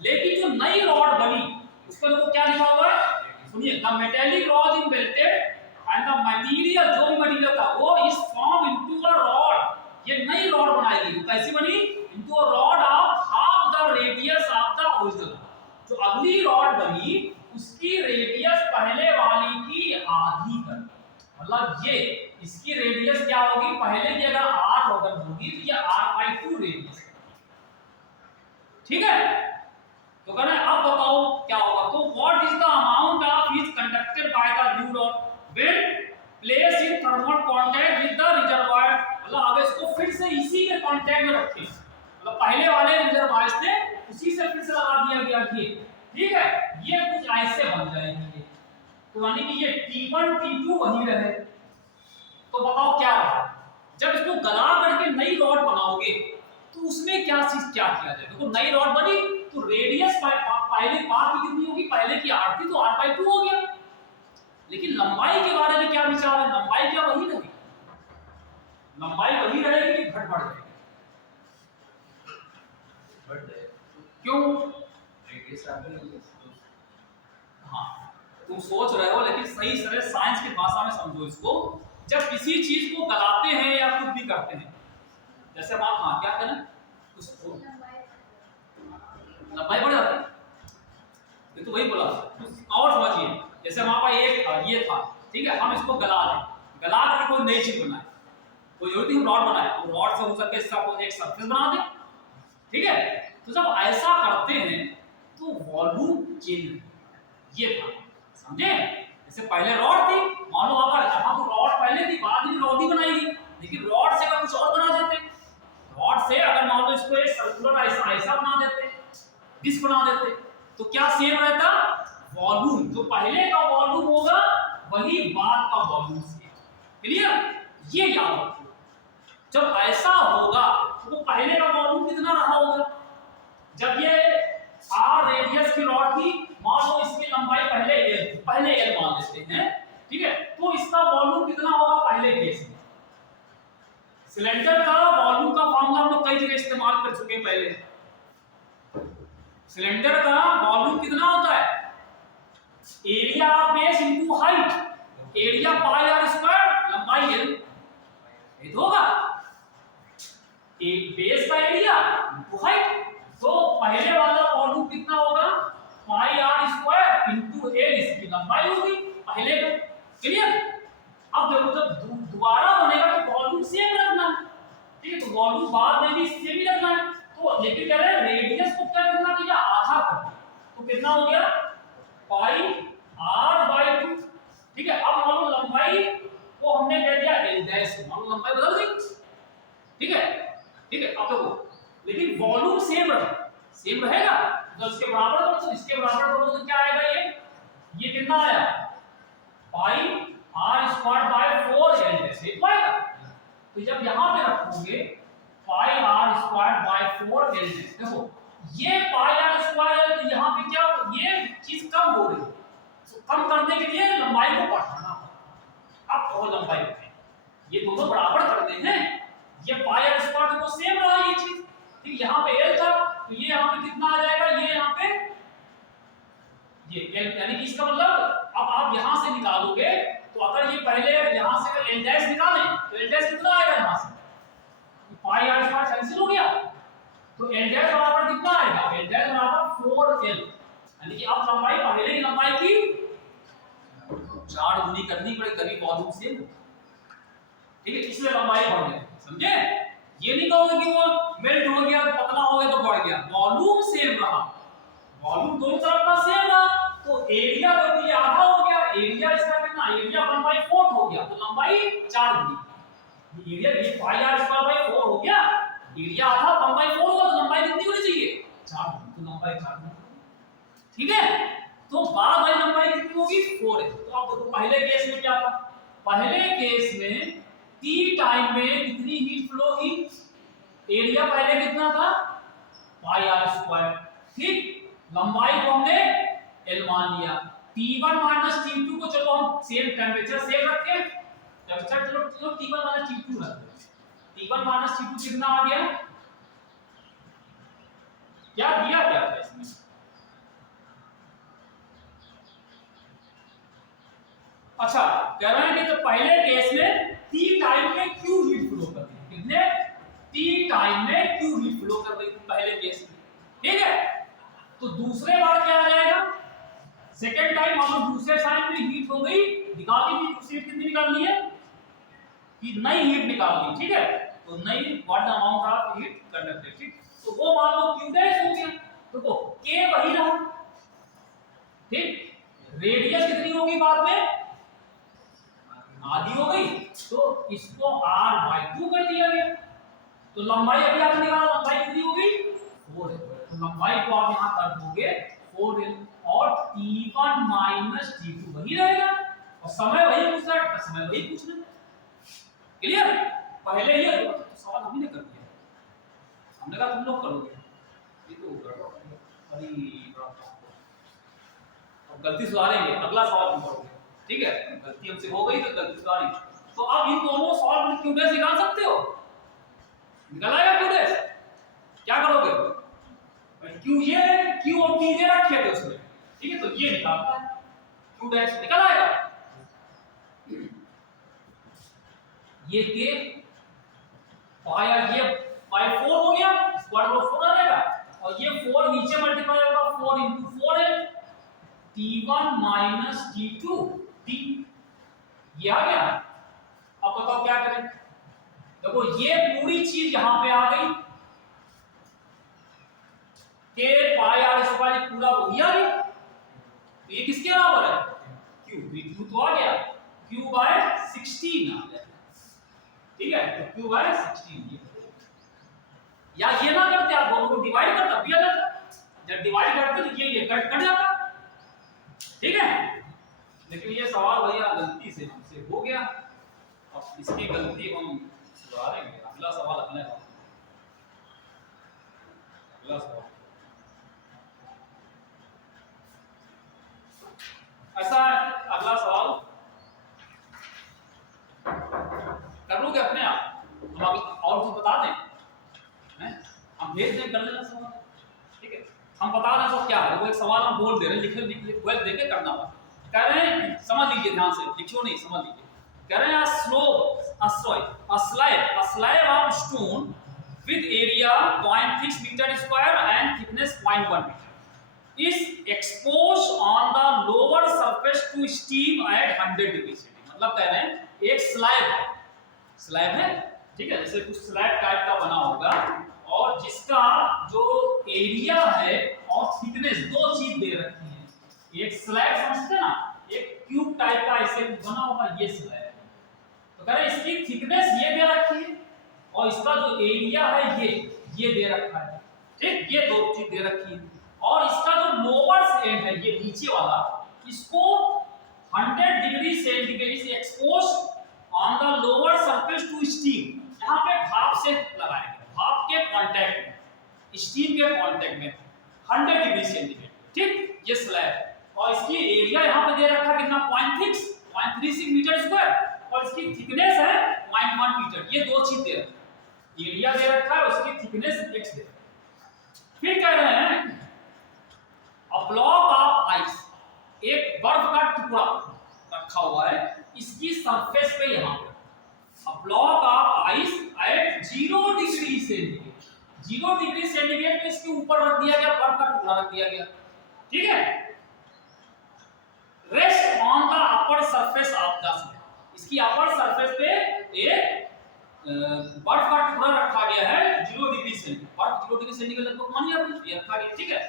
लेकिन जो नई रॉड बनी उस पर तो क्या लिखा हुआ है, सुनिए, the metallic rod is melted and the material, जो भी मटेरियल था वो is form into a rod, ये नई रॉड बनाई गई, कैसी बनी, into a rod of half the radius of the original. जो अगली रॉड बनी उसकी रेडियस पहले वाली की आधी कर, मतलब ये इसकी रेडियस क्या होगी, पहले की अगर 8 होगी तो ये r/2 रेडियस, ठीक है। तो कहना है अब बताओ क्या होगा, तो what is the amount of heat conducted by the new rod when place in thermal contact with the reservoir, मतलब अब इसको फिर से इसी के कांटेक्ट में रखें, मतलब पहले वाले रिजर्वायर थे उसी से फिर से लगा दिया गया, ये ठीक है, ये कुछ ऐसे बन जाएंगे, तो यानी कि ये T1 T2 वही रहे। तो बताओ क्या रहा, जब इसको गला करके नई रॉड बनाओगे तो उसमें क्या किया जाए, देखो नई रॉड बनी तो रेडियस पहले बात की कितनी होगी, पहले की 8 थी तो 8/2 हो गया, लेकिन लंबाई के बारे में क्या विचार है, लंबाई क्या वही रहेगी, लंबाई वही रहेगी कि घट बढ़ जाएगी, क्यों, हाँ तुम सोच रहे हो, लेकिन सही तरह साइंस की भाषा में समझो इसको। जब किसी चीज को गलाते हैं या कुछ भी करते हैं, जैसे हम हाँ क्या कहना, उसको लंबाई बढ़ जाती है, ये तो वही बोला, और समझिए, जैसे हमारे पास एक था, ये था, ठीक है, हम इसको गला कर कोई नई चीज बनाए, कोई जरूरत नहीं रॉड बनाए, और रॉड से हो सके इसका एक सरफेस बना दे, ठीक है। तो जब ऐसा करते हैं तो वॉल्यूम चेंज, ये था, समझे। जैसे पहले रॉड थी, मान लो यहाँ तो रॉड पहले थी, बाद में रॉड ही बनाएगी, लेकिन रॉड से अगर कुछ और बना देते, रॉड से अगर मान लो इसको एक सर्कुलर ऐसा बना देते, डिस्क बना देते, तो क्या सेम रहता, वॉल्यूम जो पहले का वॉल्यूम होगा वही बाद का वॉल्यूम सेम, क्लियर, ये याद रखो। जब ऐसा होगा तो पहले का वॉल्यूम कितना रहा होगा, जब ये r रेडियस की रॉड थी, मान लो इसकी लंबाई पहले l मान लेते हैं, ठीक है, तो इसका वॉल्यूम कितना होगा पहले केस में। सिलेंडर का वॉल्यूम का फॉर्मूला हम लोग कई जगह इस्तेमाल कर चुके हैं पहले। सिलेंडर का वॉल्यूम कितना होता है, area of base into height, area pi r square, लंबाई l, ये तो होगा एक बेस का एरिया इनटू हाइट, तो पहले वाला वॉल्यूम कितना होगा, pi r square into l, इसकी लंबाई होगी पहले का, क्लियर। अब देखो जब दोबारा बनेगा तो वॉल्यूम सेम रखना है, ठीक है, तो वॉल्यूम बाद में भी सेम ही रखना है, तो लेकिन कह रहे हैं रेडियस को क्या करना चाहिए, आधा कर, तो कितना हो गया पाई r/2, ठीक है, अब मान लो लंबाई को हमने कह दिया l डैश, मान लो लंबाई बदल दी, ठीक है, ठीक है। अब देखो लेकिन वॉल्यूम सेम रहेगा, तो इसके बराबर करो, तो इसके बराबर करो तो क्या आएगा, ये कितना आया, पाई r square by 4l dash, ये तो आएगा। तो जब यहां पे रखोगे पाई r square by 4l dash, देखो ये पाई r स्क्वायर है, तो यहां पे क्या ये चीज कम हो रही है, तो कम करने के लिए लंबाई को बढ़ाना, अब और लंबाई बढ़ाएं, ये दोनों बराबर कर देते हैं, ये पाई r स्क्वायर तो सेम रहा ये चीज, ठीक, यहां पे l था, तो ये यहां पे कितना आ जाएगा, ये यहां पे ये l, यानी कि इसका मतलब अब आप यहां से निकालोगे, तो अगर ये पहले यहां से अगर l डैश निकालें तो l डैश कितना आएगा, यहां से पाई r स्क्वायर कैंसिल हो गया, तो l डैश बराबर कितना आएगा, l डैश बराबर 4l, यानी कि अब लंबाई पहले की लंबाई की 4 गुनी करनी पड़ेगी, तभी वॉल्यूम सेम, ठीक है, इसलिए लंबाई बढ़ गई, समझे। ये नहीं कहोगे कि वो मेल्ट हो गया पतला हो गया तो बढ़ गया, वॉल्यूम सेम रहा, वॉल्यूम दोनों तरफ का सेम रहा, तो एरिया तो ये आधा हो गया, एरिया इसका कितना, एरिया 1/4 हो गया, तो लंबाई 4 गुनी, एरिया ये पाई r स्क्वायर बाय 4 हो गया, एरिया आधा 1/4 होगा, तो लंबाई कितनी होनी चाहिए, 4 गुनी, तो लंबाई 4 गुनी, ठीक है। तो 12 बाई लंबाई कितनी होगी, 4 है। तो आप देखो पहले केस में क्या था, पहले केस में t टाइम में कितनी हीट फ्लो हुई, एरिया पहले कितना था, पाई r स्क्वायर, ठीक, लंबाई को हमने l मान लिया, t1 t2 को चलो हम सेम टेंपरेचर सेम रखें, टेंपरेचर चलो t1 t2 रखते हैं, t1 t2 कितना आ गया, क्या दिया क्या था इसमें, अच्छा कह रहे हैं कि तो पहले केस में t टाइम में q हीट फ्लो कर रही है, कितने t टाइम में q हीट फ्लो कर रही थी पहले केस में, ठीक है। तो दूसरे बार क्या आ जाएगा, सेकंड टाइम हम दूसरे साइड में हीट हो गई, निकालनी थी दूसरी कितनी निकालनी है, कि नई हीट निकालनी, ठीक है, तो नई what the amount of heat conducted, ठीक, तो वो मान लो q डैश हो गया, देखो k वही रहा, ठीक, रेडियस कितनी होगी बाद में, आधी हो गई, तो इसको r/2 कर दिया गया, तो लंबाई अभी आपने निकाला, लंबाई कितनी होगी 4 है, तो लंबाई को आप यहां कर दोगे 4l, और t1 t2 वही रहेगा, और समय वही पूछ रहा है, समय वही पूछना है, क्लियर। पहले ये तो सवाल हमने कर दिया, हमने कहा तुम लोग करोगे, ये तो अरे अब गलती सुधारेंगे, अगला सवाल तुम करोगे, ठीक है, गलती हमसे हो गई तो गलती सुधारी, तो अब इन दोनों सॉल्व क्यू डैश निकाल सकते हो, निकल आएगा क्यू डैश, क्या करोगे, क्यू ये क्यू और टी ये रखे थे उसमें, ठीक है, तो ये निकालना है, क्यू डैश निकल आएगा, ये के पाई ये पाई 4 हो गया, स्क्वायर रूट 4 आ जाएगा, और ये 4 नीचे मल्टीप्लाई होगा, 4 into 4l, t1 t2 t, ये आ गया। अब बताओ क्या करें, देखो ये पूरी चीज यहां पे आ गई, के पाई r स्क्वायर पूरा वही आ गया, तो ये किसके बराबर है, q, q तो आ गया, q by 16 आ गया, ठीक है, तो q by 16, या ये ना करते आप दोनों को डिवाइड करता भी अलग, जब डिवाइड करते तो ये कट जाता, ठीक है, लेकिन ये सवाल भैया गलती से हमसे हो गया, अब इसकी गलती हम सुधारेंगे, अगला सवाल अगला सवाल ऐसा है, अगला सवाल कर लोगे अपने आप, हम और कुछ बता दें, हम भेज दें कर लेना सवाल, ठीक है, हम बता रहे हैं तो क्या है, वो एक सवाल हम बोल दे रहे हैं, लिखे बोल दे के करना होगा, कह रहे हैं समझ लीजिए ध्यान से, लिखियो नहीं समझ लीजिए, कह रहे हैं a slab of stone with area 0.6 meter square and thickness 0.1 meter is exposed on the lower surface to steam at 100 degree C, मतलब कह रहे हैं एक स्लैब है, ठीक है, जैसे कुछ स्लैब टाइप का बना होगा, और जिसका जो एरिया है और थिकनेस, दो चीज दे रखी है, एक स्लैब समझते ना, एक क्यूब टाइप का ऐसे कह रहे इसकी थिकनेस ये दे रखी है और इसका जो एरिया है ये दे रखा है, ठीक, ये दो चीज दे रखी है। और इसका जो लोअर एंड है ये नीचे वाला, इसको 100 degree centigrade is exposed on the lower surface to steam, यहाँ पे भाप से लगाया गया, भाप के कांटेक्ट में, स्टीम के कांटेक्ट में 100 डिग्री सेंटीग्रेड, ठीक, ये स्लैब। और इसकी एरिया यहाँ पे दे रखा है कितना, 0.36 मीटर स्क्वायर, और इसकी थिकनेस है 0.1 मीटर। ये दो चीज दे रखा है, एरिया दे रखा है, उसकी थिकनेस x दे रखा है। फिर कह रहे हैं अ ब्लॉक ऑफ आइस, एक बर्फ का टुकड़ा रखा हुआ है इसकी सरफेस पे, यहाँ पे a block of ice eight 0 degree centigrade, 0 degree centigrade पे इसके ऊपर रख दिया गया, बर्फ का टुकड़ा रख दिया गया, ठीक है। Rest on the upper surface of the slab, इसकी अपर सरफेस पे एक बर्फ का टुकड़ा रखा गया है 0 डिग्री सेंटीग्रेड, बर्फ 0 डिग्री सेंटीग्रेड लगभग मान लिया आपने, ये रखा गया, ठीक है।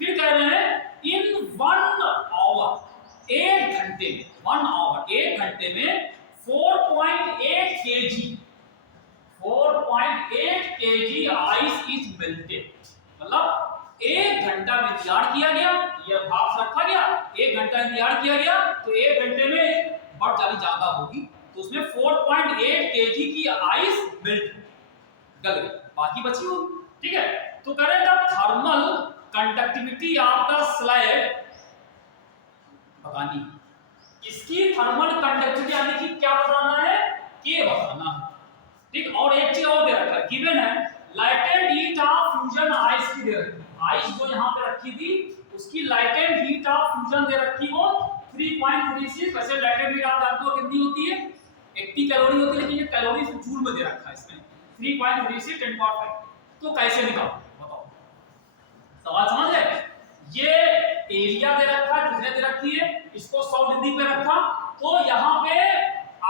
फिर कह रहे हैं इन 1 आवर, 1 घंटे में, 1 आवर 1 घंटे में 4.8 KG, 4.8 KG ice is melted, मतलब 1 घंटा में इंतजार किया गया, ये भाप से रखा गया, 1 घंटा इंतजार किया गया, तो 1 घंटे में बर्फ जाली ज्यादा होगी, तो उसमें 4.8 केजी की आइस मेल्ट गल गई, बाकी बची होगी, ठीक है। तो कह रहे हैं thermal conductivity of the slab बतानी, इसकी थर्मल कंडक्टिविटी यानी कि क्या बताना है, के बताना है, ठीक। और एक चीज और दे रखा है, गिवन है लाइटेंट हीट ऑफ फ्यूजन आइस की दे रखी, आइस जो यहां पे रखी थी उसकी लाइटेंट हीट ऑफ फ्यूजन दे रखी वो 3.36, वैसे लाइटेंट हीट आप जानते हो कितनी होती है, 80 कैलोरी होती है, लेकिन ये कैलोरी जूल में दे रखा है इसमें 3.36 10.5, तो कैसे निकालो बताओ, सवाल समझ गए। ये एरिया दे रखा है, कितने दे रखी है, इसको 100 डिग्री पे रखा, तो यहाँ पे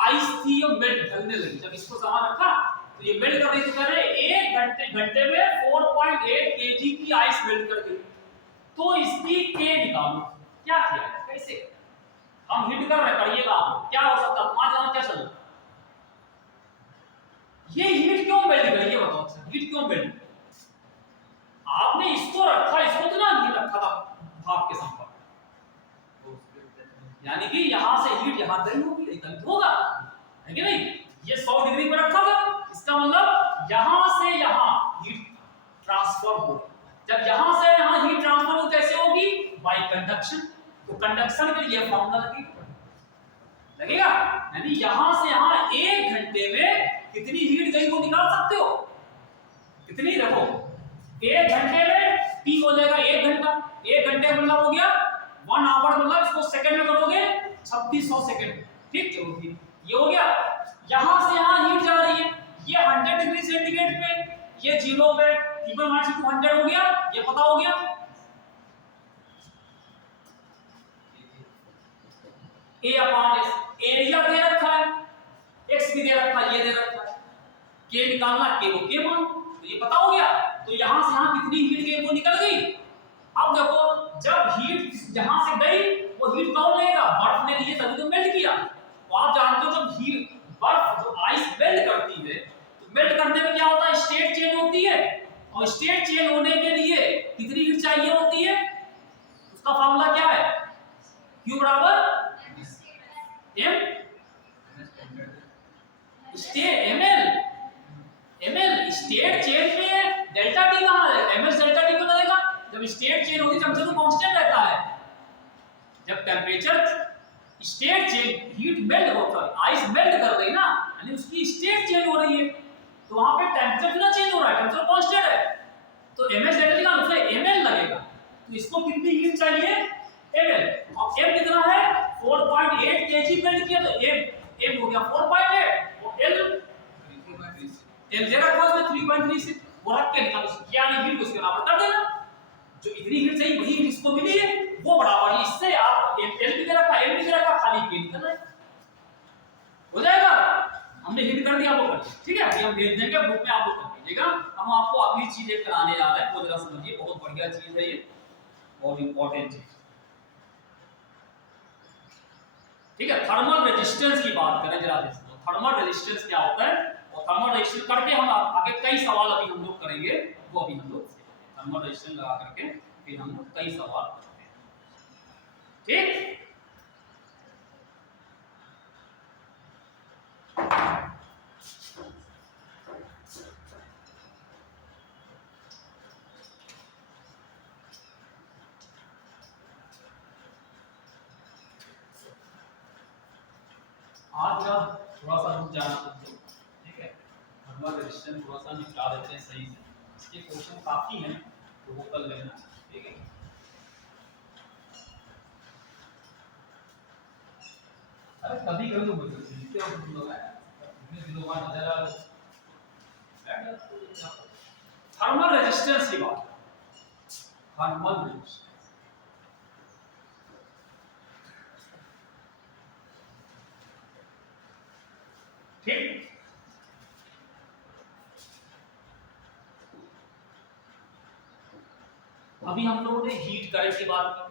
आइस थी ये मेल्ट करने लगी, जब इसको सामान रखा तो ये मेल्ट कर रही थी, कह रहे 1 घंटे में 4.8 केजी की आइस मेल्ट कर गई, तो इसकी के निकालो, क्या किया है, कैसे हम हिट कर रहे, करिएगा आप, क्या हो सकता है, वहां जाना क्या चल रहा, ये हीट क्यों मेल्ट करी, ये बताओ, हीट क्यों मेल्ट, आपने इसको रखा, इसको तो ना नहीं रखा था भाप के संपर्क, यानी कि यहां से हीट यहां तक होगी, इतना होगा, है कि नहीं, ये 100 डिग्री पर रखा था, इसका मतलब यहां से यहां हीट ट्रांसफर हो, जब यहां से यहां हीट ट्रांसफर हो कैसे होगी, बाय कंडक्शन, तो कंडक्शन के लिए फॉर्मूला लगेगा, यानी यहां से यहां 1 घंटे में कितनी हीट गई वो निकाल सकते हो, कितनी, देखो 1 घंटे में T हो जाएगा 1 घंटा, 1 घंटे मतलब हो गया 1 आवर, मतलब इसको सेकंड में करोगे 3600 सेकंड, ठीक, चलो ठीक, ये हो गया। यहां से यहां हीट जा रही है, ये 100 डिग्री सेंटीग्रेड पे, ये 0 पे, T1 - 200 हो गया, ये पता हो गया, A/S, एरिया दे रखा है, x भी दे रखा है, ये दे रखा है, k निकालना, k को k मान, तो ये पता हो गया, तो यहां से यहां कितनी हीट गई वो निकल गई। अब देखो जब हीट यहां से गई, वो हीट कौन लेगा, बर्फ ने लिए तभी तो मेल्ट किया, तो आप जानते हो जब हीट बर्फ जो आइस मेल्ट करती है, तो मेल्ट करने में क्या होता है, स्टेट चेंज होती है, और स्टेट चेंज होने के लिए कितनी हीट चाहिए होती है, उसका फार्मूला क्या है, Q बराबर m state ml, state change में डेल्टा टी कहां है, ml डेल्टा टी क्यों लगेगा, जब स्टेट चेंज होगी टेंपरेचर तो कांस्टेंट रहता है, जब temperature state change, heat melt होता है, आइस मेल्ट कर रही है ना, यानी उसकी स्टेट चेंज हो रही है, तो वहां पे टेंपरेचर कितना चेंज हो रहा है, टेंपरेचर कांस्टेंट है, तो ml डेल्टा टी का मतलब ml लगेगा, तो इसको कितनी हीट चाहिए, ml, और m कितना है 4.8 केजी मेल्ट किया, तो m हो गया 4.8, और l दे रखा है उसमें 3.36, वो रख के निकालो, यानी हीट उसके बराबर कर देना, जो इतनी हीट चाहिए वही हीट इसको मिली है, वो बराबर है, इससे आप l भी दे रखा, m भी दे रखा, खाली k निकल रहा है, हो जाएगा, हमने हीट कर दिया, वो कर दिया, ठीक है, अभी हम भेज देंगे ग्रुप में, आप लोग कर लीजिएगा। हम आपको अगली चीज एक कराने जा रहे हैं, वो जरा समझिए, बहुत बढ़िया चीज है ये, बहुत इंपॉर्टेंट चीज, ठीक है। थर्मल रेजिस्टेंस की बात करें जरा, थर्मल रेजिस्टेंस क्या होता है, और थर्मल रेजिस्टेंस करके हम आगे कई सवाल अभी हम लोग करेंगे, वो अभी हम लोग थर्मल रेजिस्टेंस लगा करके फिर हम लोग कई सवाल करते हैं। ठीक, आज का थोड़ा सा रुक जाना तुम लोग, ठीक है, थर्मल रेजिस्टेंस थोड़ा सा निकाल देते हैं सही से, इसके क्वेश्चन काफी हैं तो वो कर लेना, ठीक है। अरे कभी कभी तो बोलते हैं क्या तुम लोग है, इतने दिनों बाद नजर आ रहे, थर्मल रेजिस्टेंस की बात, थर्मल रेजिस्टेंस, ठीक। अभी हम लोगों ने हीट करंट की बात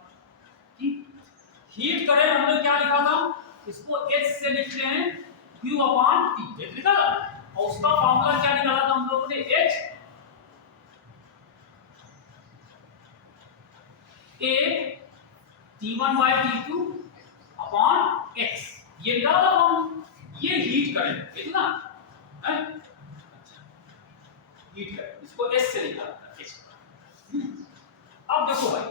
की, हीट करंट हमने क्या लिखा था, इसको H से लिखते हैं Q अपॉन T, लिखा था, और उसका फॉर्मूला क्या निकाला था हम लोगों ने, H A T1 by T2 upon X, ये निकाला था हम, ये हीट करंट है ना, हीट करंट, इसको S से निकाला था H। अब देखो भाई,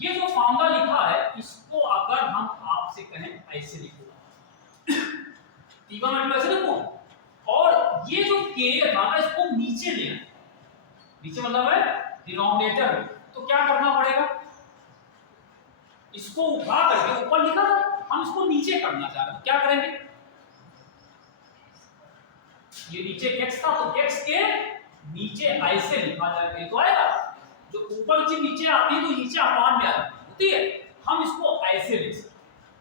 ये जो फॉर्मूला लिखा है इसको अगर हम आपसे कहें ऐसे लिखो, T1 और ऐसे लिखो, और ये जो K था ना इसको नीचे ले आए, नीचे मतलब है डिनोमिनेटर में, तो क्या करना पड़ेगा, इसको उठा करके ऊपर लिखा था, हम इसको नीचे करना चाह रहे हैं, क्या करेंगे, ये नीचे x था तो x के नीचे ऐसे लिखा जाएगा, तो आएगा, जो ऊपर चीज नीचे आती है तो नीचे अपान में आती है, हम इसको ऐसे लिख सकते,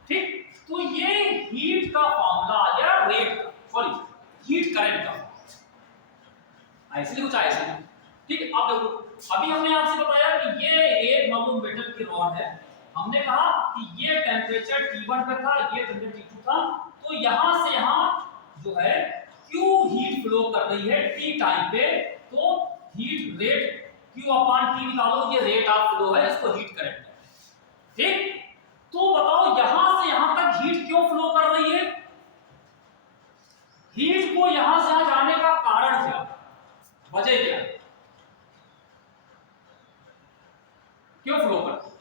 ठीक। तो ये हीट का फॉर्मूला आ गया, रेट का, सॉरी हीट करंट का, ऐसे लिखो चाहे ऐसे, ठीक। अब देखो, अभी हमने आपसे बताया कि ये एक मालूम मेटल की रॉड है, हमने कहा कि ये टेंपरेचर T1 पे था, ये टेंपरेचर T2 था, तो यहां से यहां जो है Q हीट फ्लो कर रही है T टाइम पे, तो heat rate Q upon T निकालो, ये रेट ऑफ फ्लो है, इसको हीट करंट है, ठीक। तो बताओ यहां से यहां तक हीट क्यों फ्लो कर रही है, हीट को यहां से यहां जाने का कारण क्या, वजह क्या, क्यों फ्लो कर रही है,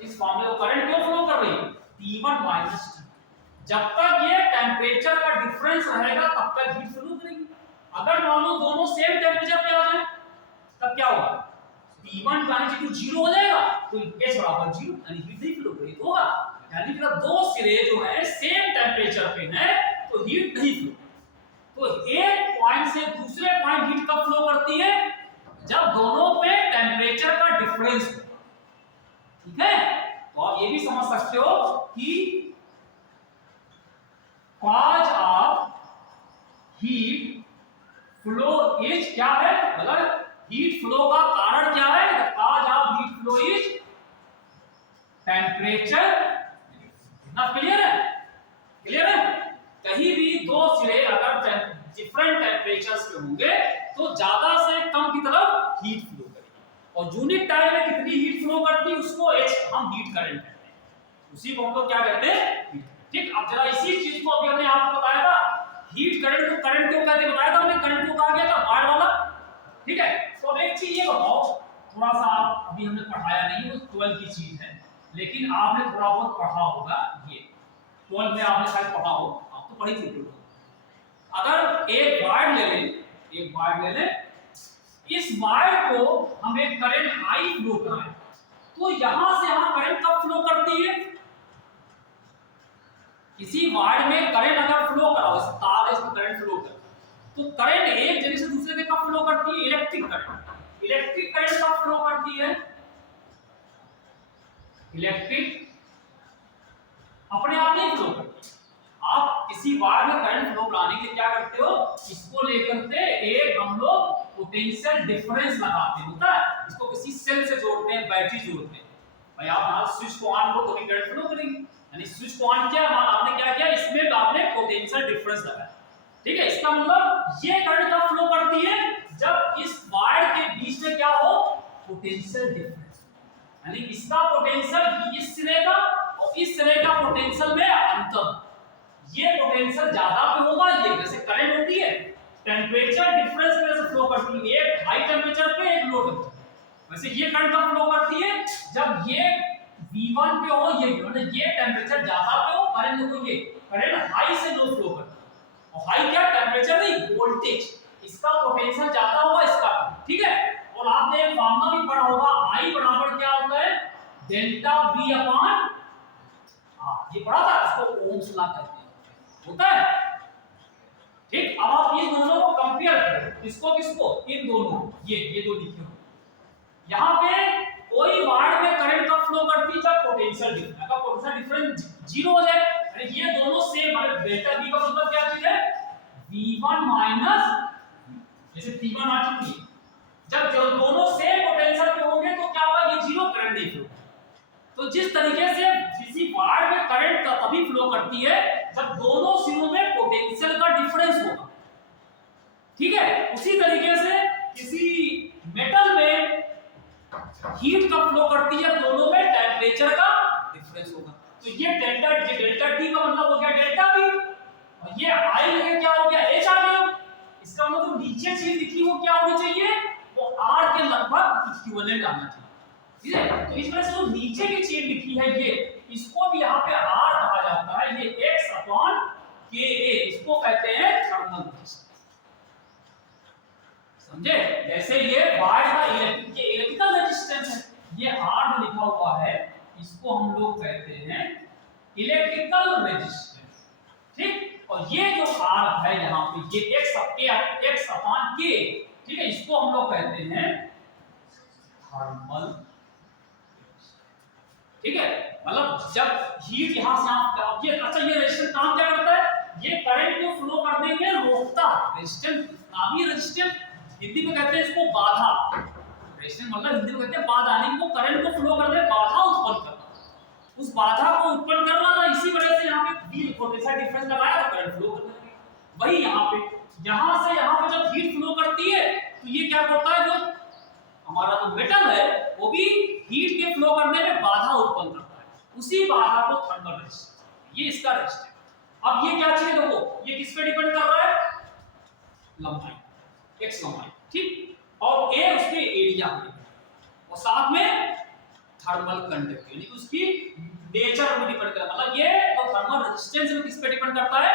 इस मामले में करंट क्यों फ्लो कर रही है, T1 माइनस T, जब तक ये टेंपरेचर का डिफरेंस रहेगा तब तक हीट फ्लो करेगी, अगर मान लो दोनों सेम टेंपरेचर पे आ जाए तब क्या होगा, T1 प्लस T2 जीरो हो जाएगा, तो H बराबर जीरो, यानी हीट नहीं फ्लो करेगी, तो होगा, यानी कि दो सिरे जो है सेम टेंपरेचर पे हैं तो हीट नहीं फ्लो, तो एक पॉइंट से दूसरे पॉइंट हीट कब फ्लो करती है, जब दोनों पे टेंपरेचर का डिफरेंस, ठीक है। तो आप ये भी समझ सकते हो कि cause of heat flow is क्या है, मतलब हीट फ्लो का कारण क्या है, the cause of heat flow is temperature, ना क्लियर है, क्लियर है, कहीं भी दो सिरे अगर डिफरेंट टेंपरेचर्स पे होंगे तो ज्यादा से कम की तरफ हीट फ्लो करेगी, और यूनिट टाइम में कितनी हीट फ्लो करती है उसको H हम हीट करंट कहते हैं, उसी को हम लोग क्या कहते हैं, ठीक। अब जरा इसी चीज को अभी हमने आपको बताया था, हीट करंट को करंट क्यों कहते हैं बताया था हमने, करंट को कहा गया था वायर वाला, ठीक है। तो अब एक चीज ये बताओ, थोड़ा सा अभी हमने पढ़ाया नहीं, वो 12 की चीज है, लेकिन आपने थोड़ा बहुत पढ़ा होगा, ये 12 में आपने शायद पढ़ा हो, आप तो पढ़ी थी, अगर एक वायर ले लें, एक वायर ले लें, इस वायर को हम एक करंट आई फ्लो कराएं, तो यहां से यहां करंट कब फ्लो करती है, किसी वायर में करंट अगर फ्लो करा हो, तार है इसमें करंट फ्लो कर, तो करंट एक जगह से दूसरे जगह कब फ्लो करती है, इलेक्ट्रिक करंट, इलेक्ट्रिक करंट कब फ्लो करती है, इलेक्ट्रिक अपने आप नहीं फ्लो करती, आप किसी वायर में करंट फ्लो कराने के लिए क्या करते हो, इसको लेकर के एक हम लोग पोटेंशियल डिफरेंस लगाते हैं, होता है, इसको किसी सेल से जोड़ते हैं, बैटरी जोड़ते हैं, भाई आप यहां स्विच को ऑन करो तो भी करंट फ्लो करेगी, यानी स्विच को ऑन किया, आपने क्या किया, इसमें आपने पोटेंशियल डिफरेंस लगाया। ठीक है, इसका मतलब ये करंट कब फ्लो करती है, जब इस वायर के बीच में क्या हो, पोटेंशियल डिफरेंस, यानी इसका पोटेंशियल इस सिरे का और इस सिरे का पोटेंशियल में अंतर, ये पोटेंशियल ज्यादा पे होगा, ये जैसे करंट होती है टेंपरेचर डिफरेंस में से फ्लो करती है, एक हाई टेंपरेचर पे एक लो टेंपरेचर, वैसे ये करंट कब फ्लो करती है, जब ये V1 पे हो, ये मतलब ये टेंपरेचर ज्यादा पे हो, करंट देखो ये करंट हाई से लो फ्लो करता है, और हाई क्या, टेंपरेचर नहीं, वोल्टेज, इसका पोटेंशियल ज्यादा होगा इसका, ठीक है। और आपने एक फॉर्मूला भी पढ़ा होगा, I बराबर क्या होता है, डेल्टा V अपॉन, ये पढ़ा था, इसको ओम्स लॉ कहते हैं, होता है। ठीक, अब आप इन दोनों को कंपेयर करें, किसको किसको, इन दोनों, ये दो लिखे हो, यहाँ पे कोई वायर में करंट कब फ्लो करती है, जब पोटेंशियल डिफरेंस जीरो हो जाए, अरे ये दोनों सेम, मतलब डेल्टा V का मतलब क्या चीज है, V1 माइनस, जैसे P1 आ चुकी है, जब दोनों सेम पोटेंशियल पे होंगे तो क्या होगा, ये जीरो करंट नहीं फ्लो। तो जिस तरीके से किसी वायर में करंट का तभी फ्लो करती है जब दोनों सिरों में पोटेंशियल का डिफरेंस होगा, ठीक है, उसी तरीके से किसी मेटल में हीट कब फ्लो करती है, दोनों में टेंपरेचर का डिफरेंस होगा। तो ये डेल्टा टी का मतलब हो गया डेल्टा वी, और ये आई है क्या हो गया, एच आ गया। इसका मतलब जो नीचे चीज लिखी वो क्या होनी चाहिए, वो आर के लगभग इक्विवेलेंट आना चाहिए, ठीक है। तो इस वजह से जो नीचे की चीज लिखी है ये, इसको भी यहाँ पे आर कहा जाता है, ये एक्स अपॉन के ए, इसको कहते हैं थर्मल रेजिस्टेंस, समझे। जैसे ये वायर का इलेक्ट्रिकल रेजिस्टेंस है, ये आर लिखा हुआ है, इसको हम लोग कहते हैं इलेक्ट्रिकल रेजिस्टेंस, ठीक। और ये जो आर है यहाँ पे, ये एक्स अपॉन के, ठीक है, इसको हम लोग कहते हैं थर्मल, ठीक है। मतलब जब हीट यहां से आप ये, अच्छा ये रेजिस्टेंस काम क्या करता है, ये करंट को फ्लो करने में रोकता है, रेजिस्टेंस, नाम ही रेजिस्टेंस, हिंदी में कहते हैं इसको बाधा, रेजिस्टेंस मतलब हिंदी में कहते हैं बाधा, यानी वो करंट को फ्लो करने में बाधा उत्पन्न करता है, उस बाधा को उत्पन्न करना था, इसी वजह से यहाँ पे वी पोटेंशियल डिफरेंस लगाया तो करंट फ्लो करने लगी। वही यहाँ पे, यहाँ से यहाँ पे जब हीट फ्लो करती है तो ये क्या करता है, जो हमारा जो मेटल है वो भी हीट के फ्लो करने में बाधा उत्पन्न करता है, उसी बाधा को थर्मल रेजिस्टेंस, ये इसका रेजिस्टेंस। अब ये क्या चीज है, देखो ये किस पे डिपेंड कर रहा है, लंबाई, एक्स लंबाई, ठीक, और ए उसके एरिया पे, और साथ में थर्मल कंडक्टिविटी, यानी उसकी नेचर पे डिपेंड करता है। मतलब ये तो थर्मल रेजिस्टेंस में किस पे डिपेंड करता है,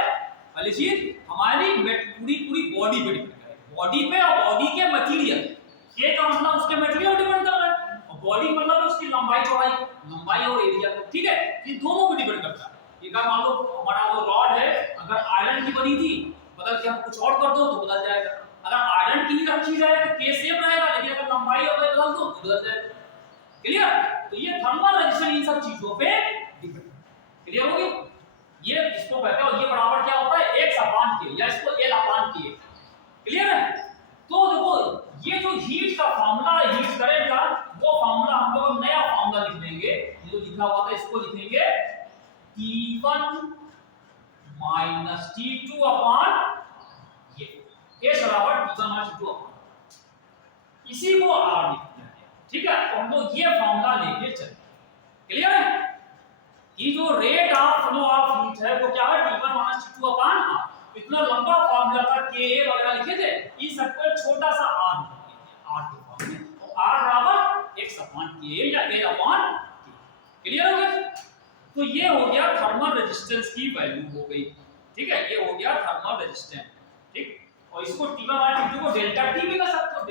पहली चीज हमारी पूरी बॉडी पे डिपेंड करता है, बॉडी पे, और बॉडी के मटेरियल, ये का मतलब उसके मटेरियल डिपेंड कर रहा है, और बॉडी मतलब उसकी लंबाई चौड़ाई, लंबाई और एरिया को, ठीक है, ये दोनों पे डिपेंड करता है। एक मान लो हमारा जो रॉड है अगर आयरन की बनी थी, बदल के हम कुछ और कर दो तो बदल जाएगा, अगर आयरन की ही रखी जाए तो के सेम रहेगा, लेकिन अगर लंबाई और बदल दो तो बदल जाएगा, क्लियर। तो ये थर्मल रेजिस्टेंस इन सब चीजों पे डिपेंड, क्लियर होगी। ये इसको कहते हैं, ये बराबर क्या होता है, x अपॉन k, या इसको l अपॉन k, क्लियर है। तो देखो ये जो हीट का फार्मूला है, हीट करंट का, वो फार्मूला हम लोग नया फार्मूला लिख लेंगे, ये जो लिखा हुआ था इसको लिखेंगे T1 माइनस T2 अपॉन ये, H बराबर T1 माइनस T2 अपॉन, इसी को R लिख दिया है, ठीक है। तो हम लोग ये फार्मूला लेके चले, क्लियर है। कि जो rate of flow of heat है वो क्या है, T1 minus T2 upon R, इतना लंबा फार्मूला था, Ka वगैरह लिखे थे, इस सबको छोटा सा R लिख दिया, R के फॉर्म में, तो R बराबर x अपॉन Ka या l अपॉन K, क्लियर हो गया। तो ये हो गया थर्मल रेजिस्टेंस की वैल्यू हो गई, ठीक है, ये हो गया थर्मल रेजिस्टेंस, ठीक। और इसको T1 माइनस T2 को डेल्टा T भी कर सकते हो,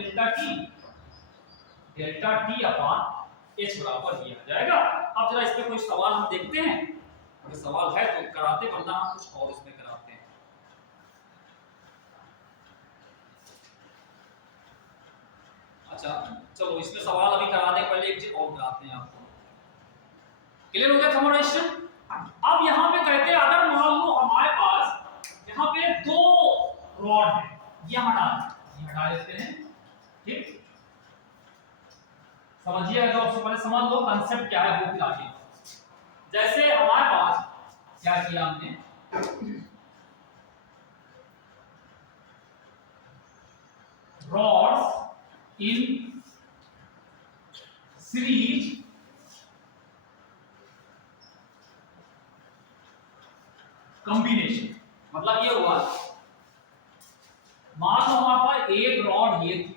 डेल्टा T अपॉन H बराबर ये आ जाएगा। अब जरा इस पे कोई सवाल हम देखते हैं, अगर सवाल है तो कराते, वरना हम कुछ और इसमें कराते हैं। अच्छा चलो इसमें सवाल अभी कराने पहले एक चीज और कराते हैं आपको, क्लियर हो गया थर्मल रेजिस्टेंस। अब यहाँ पे कहते हैं अगर मान लो हमारे पास यहाँ पे दो रॉड है, ये हटा देते हैं, ठीक, समझिए। अगर सबसे पहले समझ लो कंसेप्ट क्या है, वो फिर आगे जैसे हमारे पास क्या किया हमने, रॉड्स इन सीरीज कॉम्बिनेशन, मतलब ये हुआ, मान लो वहां पर एक रॉड ये थी,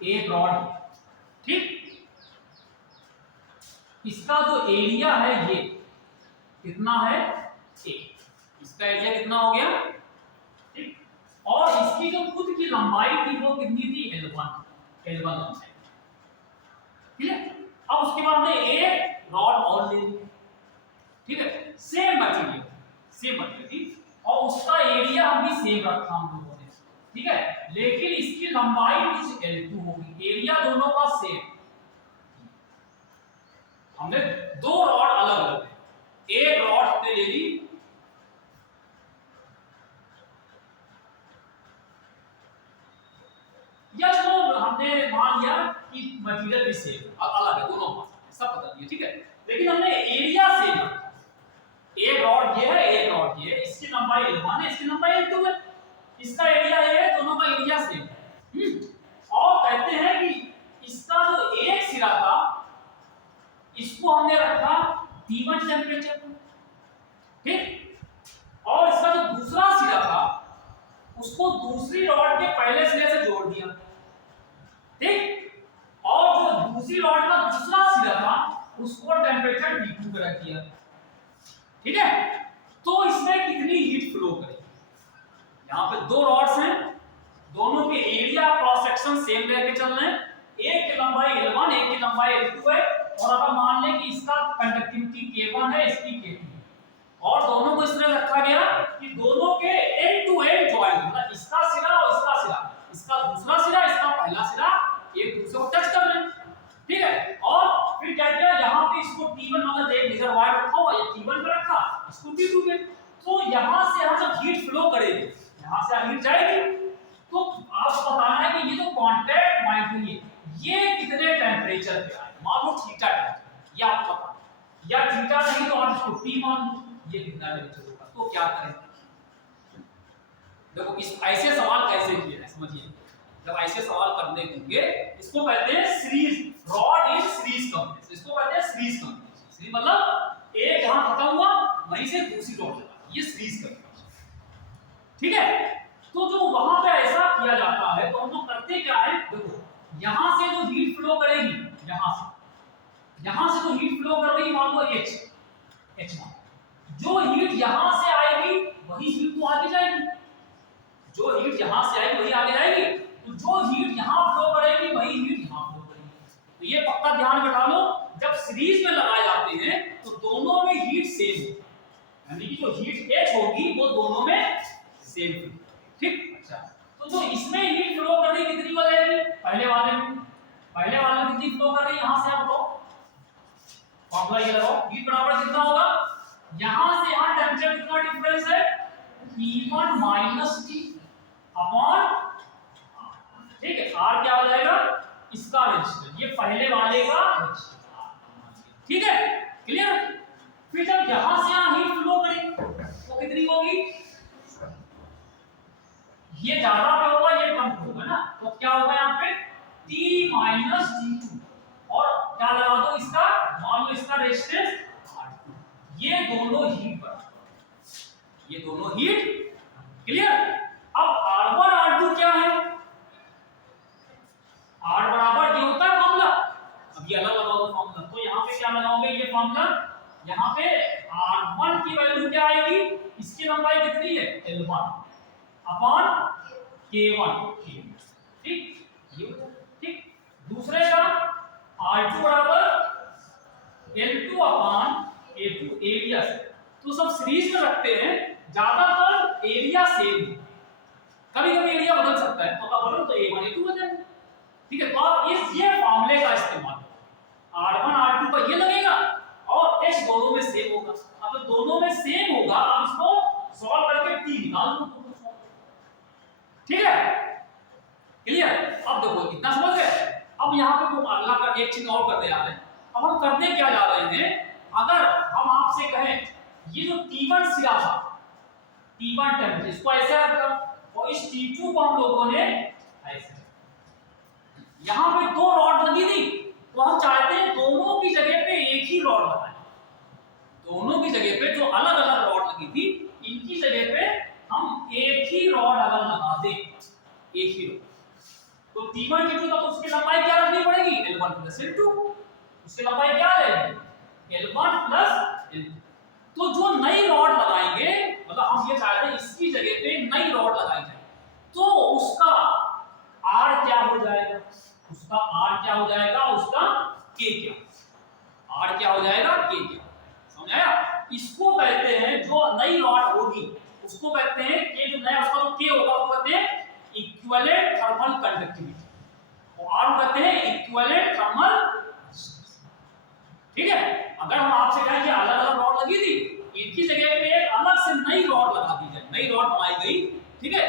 एक रॉड, ठीक, इसका जो एरिया है ये कितना है, एक, इसका एरिया कितना हो गया, ठीक, और इसकी जो खुद की लंबाई थी वो कितनी थी, L1 लंबाई, ठीक है। अब उसके बाद में एक रॉड और ले ली, ठीक है, सेम मटेरियल थी, और उसका एरिया हम भी सेम रखा हम लोगों ने, ठीक है, लेकिन इसकी लंबाई कुछ L2 होगी, एरिया दोनों का सेम, हमने दो रॉड अलग अलग, एक रॉड हमने ले ली, या तो हमने मान लिया कि मटेरियल भी सेम अलग है, दोनों सब बता दिए, ठीक है, लेकिन हमने एरिया सेम रखा, एक रॉड ये है, एक रॉड ये है, इसकी लंबाई L1 है, इसकी लंबाई L2 है, इसका एरिया ये है, दोनों का एरिया सेम है, और कहते हैं कि इसका जो एक सिरा था इसको हमने रखा T1 टेम्परेचर पर, ठीक, और इसका जो दूसरा सिरा था उसको दूसरी रॉड के पहले सिरे से जोड़ दिया, ठीक, और जो दूसरी रॉड का दूसरा सिरा था उसको टेम्परेचर T2 पे रख दिया, ठीक है। तो इसमें कितनी हीट फ्लो करेगी, यहाँ पे दो रॉड्स हैं, दोनों के एरिया क्रॉस सेक्शन सेम लेके चल रहे हैं, एक की लंबाई L1 एक की लंबाई L2 है, और अगर मान लें कि इसका कंडक्टिविटी K1 है, इसकी K2 है, और दोनों को इस तरह रखा गया कि दोनों के एंड टू एंड जॉइंट, मतलब इसका सिरा और इसका सिरा, इसका दूसरा सिरा इसका पहला सिरा एक दूसरे को टच कर लें, ठीक है, और फिर क्या किया, यहाँ पे इसको T1 मतलब एक लेजर वायर रखा हुआ, ये T1 पे रखा, इसको T2 पे, तो यहाँ से यहाँ जब हीट फ्लो करेगी, यहाँ से हीट जाएगी, तो आपको बताना है कि ये जो कांटेक्ट पॉइंट है ये कितने टेम्परेचर पे आए, मान लो थीटा टेम्परेचर, ये आपको पता, या थीटा नहीं तो आप इसको T मान लो, ये कितना टेम्परेचर होगा, तो क्या करें, देखो इस ऐसे सवाल कैसे किए हैं समझिए, जब ऐसे सवाल करने होंगे इसको कहते हैं series, rod in series combination, इसको कहते हैं सीरीज कॉम्बिनेशन, सीरीज मतलब एक जहां खत्म हुआ वहीं से दूसरी रॉड लगा, ये सीरीज कॉम्बिनेशन, ठीक है। तो जो वहां पे ऐसा किया जाता है तो हम लोग करते क्या है, देखो यहां से जो हीट फ्लो करेगी, यहां से जो हीट फ्लो कर रही मान लो H1, जो हीट यहां से आएगी वही हीट तो आगे जाएगी, जो हीट यहां से आएगी वही आगे जाएगी, तो जो हीट यहां फ्लो करेगी वही हीट यहां फ्लो करेगी, तो ये पक्का ध्यान बैठा लो, जब सीरीज में लगाए जाते हैं तो दोनों में हीट सेम होगी, यानी कि जो हीट H होगी वो दोनों में सेम होगी, ठीक, अच्छा, तो जो इसमें हीट फ्लो कर रही कितनी हो जाएगी, पहले वाले में कितनी फ्लो कर रही, यहां से आप बताओ, फॉर्मूला ये लगाओ, हीट बराबर कितना होगा, यहां से यहां टेंपरेचर कितना डिफरेंस है, T1 - T अपॉन, ठीक है, R क्या हो जाएगा, इसका रेजिस्टेंस, ये पहले वाले का रेजिस्टेंस, ठीक है, क्लियर। फिर जब यहां से यहां हीट फ्लो करेगी तो कितनी होगी, ये ज्यादा पे होगा ये कम होगा ना, तो क्या होगा यहाँ पे T - T2, और क्या लगा दो इसका, मान लो इसका रेजिस्टेंस R2, ये दोनों हीट बराबर, ये दोनों हीट, क्लियर। अब R1 R2 क्या है, R बराबर ये होता है फॉर्मूला, अब ये अलग लगाओ दो फॉर्मूला, तो यहाँ पे क्या लगाओगे, ये फॉर्मूला, यहाँ पे R1 की वैल्यू क्या आएगी, इसकी लंबाई कितनी है L1 अपॉन K1, ठीक, ये ठीक, दूसरे का R2 बराबर L2 अपॉन A2, एरिया से, तो सब सीरीज में रखते हैं, ज्यादातर एरिया सेम, कभी-कभी एरिया बदल सकता है, तो अगर बदल तो A1 A2 हो जाएगा, ठीक है, तो आप ये फॉर्मूले का इस्तेमाल, R1 R2 का ये लगेगा और H दोनों में सेम होगा, अब दोनों में सेम होगा, आप इसको सॉल्व करके T निकाल दो, ठीक है, क्लियर। अब देखो इतना समझ गए, अब यहाँ पे अगला का एक चीज और करते जा रहे हैं, अब हम करने क्या जा रहे हैं, अगर हम आपसे कहें ये जो T1 सिरा था, T1 टेम्परेचर, इसको ऐसे रखा और इस T2 को हम लोगों ने ऐसे, यहां पे दो रॉड लगी थी, तो हम चाहते हैं दोनों की जगह पे एक ही रॉड लगाएं। दोनों की जगह पे जो अलग अलग रॉड लगी थी, इनकी जगह पे हम एक ही रॉड अगर लगा दें, एक ही रॉड, तो T1 T2 तो उसकी लंबाई क्या रखनी पड़ेगी, L1 प्लस L2। उसकी लंबाई क्या रहेगी, L1 प्लस L2। तो जो नई रॉड लगाएंगे, मतलब हम ये चाहते हैं इसकी जगह पे नई रॉड लगाई जाए, तो उसका R क्या हो जाएगा, उसका R क्या हो जाएगा, उसका K क्या, R क्या हो जाएगा, K क्या, समझ आया। इसको कहते हैं जो नई रॉड होगी उसको कहते हैं कि जो नया उसका जो K होगा उसको कहते हैं इक्विवेलेंट थर्मल कंडक्टिविटी, और R कहते हैं इक्विवेलेंट थर्मल, ठीक है। अगर हम आपसे कहें कि अलग अलग रॉड लगी थी, इनकी जगह पे एक अलग से नई रॉड लगा दी जाए, नई रॉड बनाई गई, ठीक है,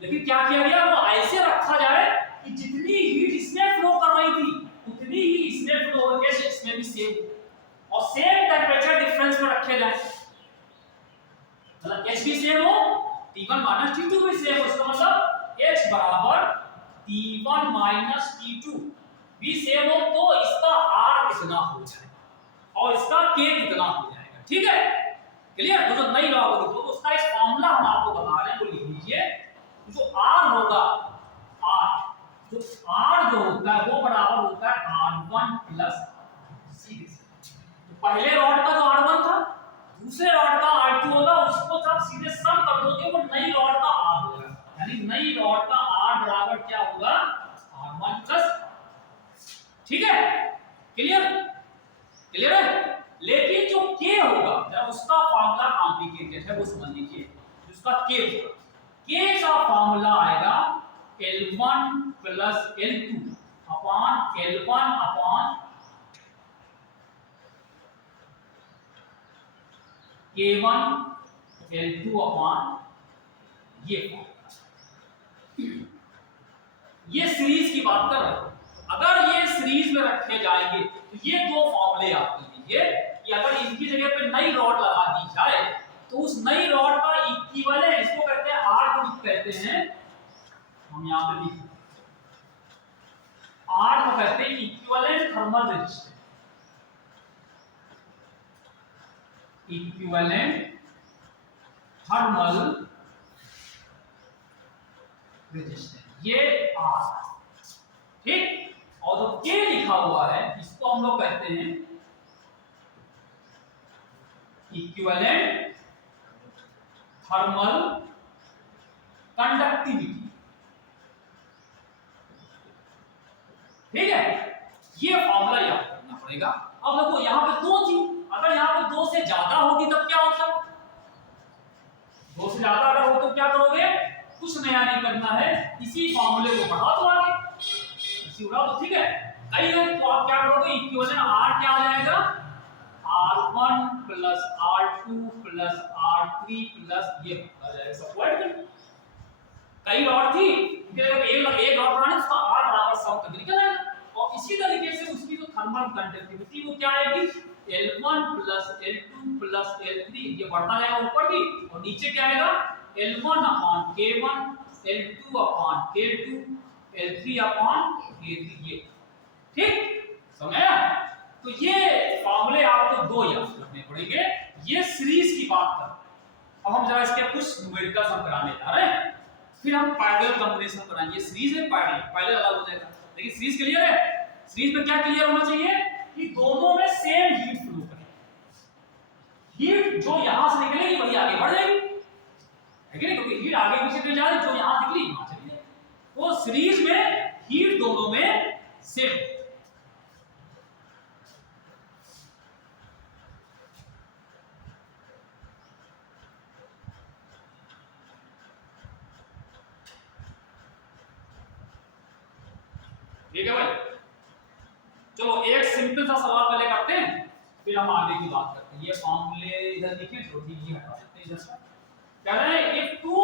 लेकिन क्या किया गया, वो ऐसे रखा जाए कि जितनी हीट इसमें फ्लो कर रही थी उतनी ही इसमें फ्लो होकर इसमें भी सेम, और सेम टेंपरेचर डिफरेंस में रखे जाए, मतलब H भी सेम हो, T1 माइनस T2 भी सेम हो, इसका मतलब H बराबर T1 माइनस T2 भी सेम हो, तो इसका R कितना हो जाएगा और इसका K कितना हो जाएगा, ठीक है, क्लियर। तो जो नई लॉ होगी तो उसका एक फॉर्मूला हम आपको बता रहे हैं, वो लिख लीजिए। जो R होगा, R जो होता है वो बराबर होता है R1 प्लस सीधे, तो पहले रॉड का जो R1 था, दूसरे रॉड का R2 होगा, उसको जब सीधे सम कर दोगे वो नई रॉड का R होगा, यानी नई रॉड का R बराबर क्या होगा, R1 प्लस, ठीक है, क्लियर, क्लियर है। लेकिन जो K होगा जब उसका फार्मूला कॉम्प्लिकेटेड है, वो समझ लीजिए, उसका K होगा, K का फार्मूला आएगा L1 plus L2 upon L1 upon K1 L2 upon ये सीरीज की बात कर रहे हैं। अगर ये सीरीज में रखे जाएंगे तो ये दो फॉर्मूले आपके लिए कि अगर इनकी जगह पे नई रॉड लगा दी जाए तो उस नई रॉड का इक्विवेलेंट, इसको कहते हैं R को कहते हैं, हम यहां पे लिख R को कहते हैं equivalent thermal resistance, equivalent thermal resistance, ये R, ठीक। और जो K लिखा हुआ है इसको हम लोग कहते हैं इक्विवेलेंट थर्मल कंडक्टिविटी, ठीक है। ये फॉर्मूला याद करना पड़ेगा। अब देखो यहां पे दो थी, अगर यहां पे दो से ज्यादा होगी तब क्या होता, दो से ज्यादा अगर हो तो क्या करोगे, कुछ नया नहीं करना है, इसी फॉर्मूले को बढ़ा दो आगे, इसी उड़ा दो, ठीक है। कई है तो आप क्या करोगे, इक्विवेलेंट R क्या हो जाएगा, R1 plus R2 plus R3 plus ये आ जाएगा सब वर्ड कर, कई रॉड थी, एक रॉड बनाने उसका R बराबर सम करके निकल आएगा, और इसी तरीके से उसकी जो थर्मल कंडक्टिविटी वो क्या आएगी, L1 plus L2 plus L3, ये बढ़ता जाएगा ऊपर भी, और नीचे क्या आएगा, L1 upon K1 L2 upon K2 L3 upon K3, ये ठीक समझ आया। तो ये फॉर्मूले आपको दो याद रखने पड़ेंगे, ये सीरीज की बात कर। अब हम जरा इसके कुछ न्यूमेरिकल्स हम कराने जा रहे हैं, फिर हम पैरेलल कॉम्बिनेशन कराएंगे। सीरीज है पैरेलल, पैरेलल अलग हो जाएगा, लेकिन सीरीज क्लियर है। सीरीज में क्या क्लियर होना चाहिए कि दोनों में सेम हीट फ्लो करे, हीट जो यहां से निकलेगी वही आगे बढ़ जाएगी, है कि नहीं, क्योंकि हीट आगे पीछे चली जा रही, जो यहां निकली वहां चली जाएगी, तो सीरीज में हीट दोनों में सेम। ठीक है भाई, चलो एक सिंपल सा सवाल पहले करते हैं, फिर हम आगे की बात करते हैं। ये फॉर्मूले इधर लिखे, छोटी ये हटा देते हैं इधर से। कह रहे हैं if two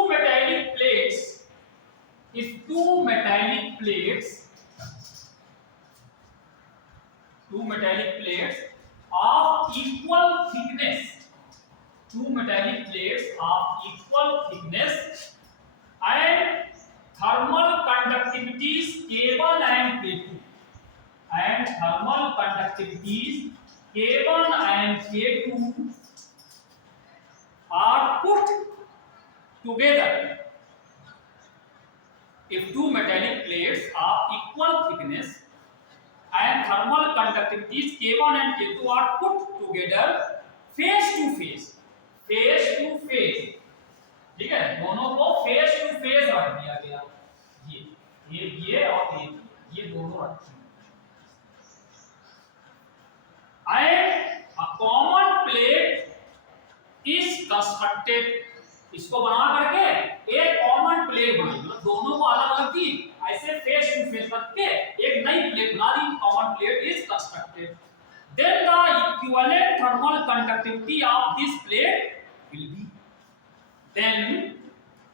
metallic metallic plates of equal thickness, two metallic plates of equal thickness and thermal conductivities K1 and K2, and thermal conductivities K1 and K2 are put together. If two metallic plates of equal thickness and thermal conductivities K1 and K2 are put together face to face, ठीक है, दोनों को face to face रख दिया गया, ये और ये दोनों रखे, and a common plate is constructed, इसको बना करके एक कॉमन प्लेट बनाई, मतलब दोनों को अलग अलग थी, ऐसे फेस टू फेस रख के एक नई प्लेट बना दी, common plate is constructed, then the equivalent thermal conductivity of this plate will be, then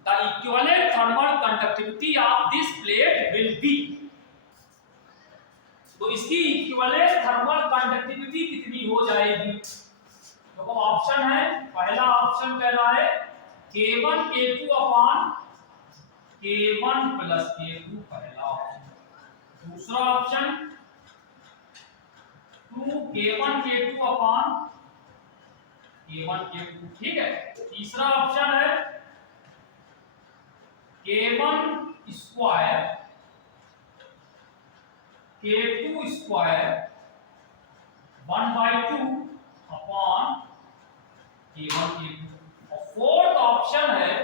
the equivalent thermal conductivity of this plate will be, तो इसकी इक्विवेलेंट थर्मल कंडक्टिविटी कितनी हो जाएगी? तो ऑप्शन है, पहला ऑप्शन कह रहा है K1 K2 upon K1 plus K2, पहला ऑप्शन। दूसरा option 2K1 K2 upon K1 K2, ठीक है। तीसरा ऑप्शन है K1 square K2 square 1/2 upon K1 K2, और फोर्थ ऑप्शन है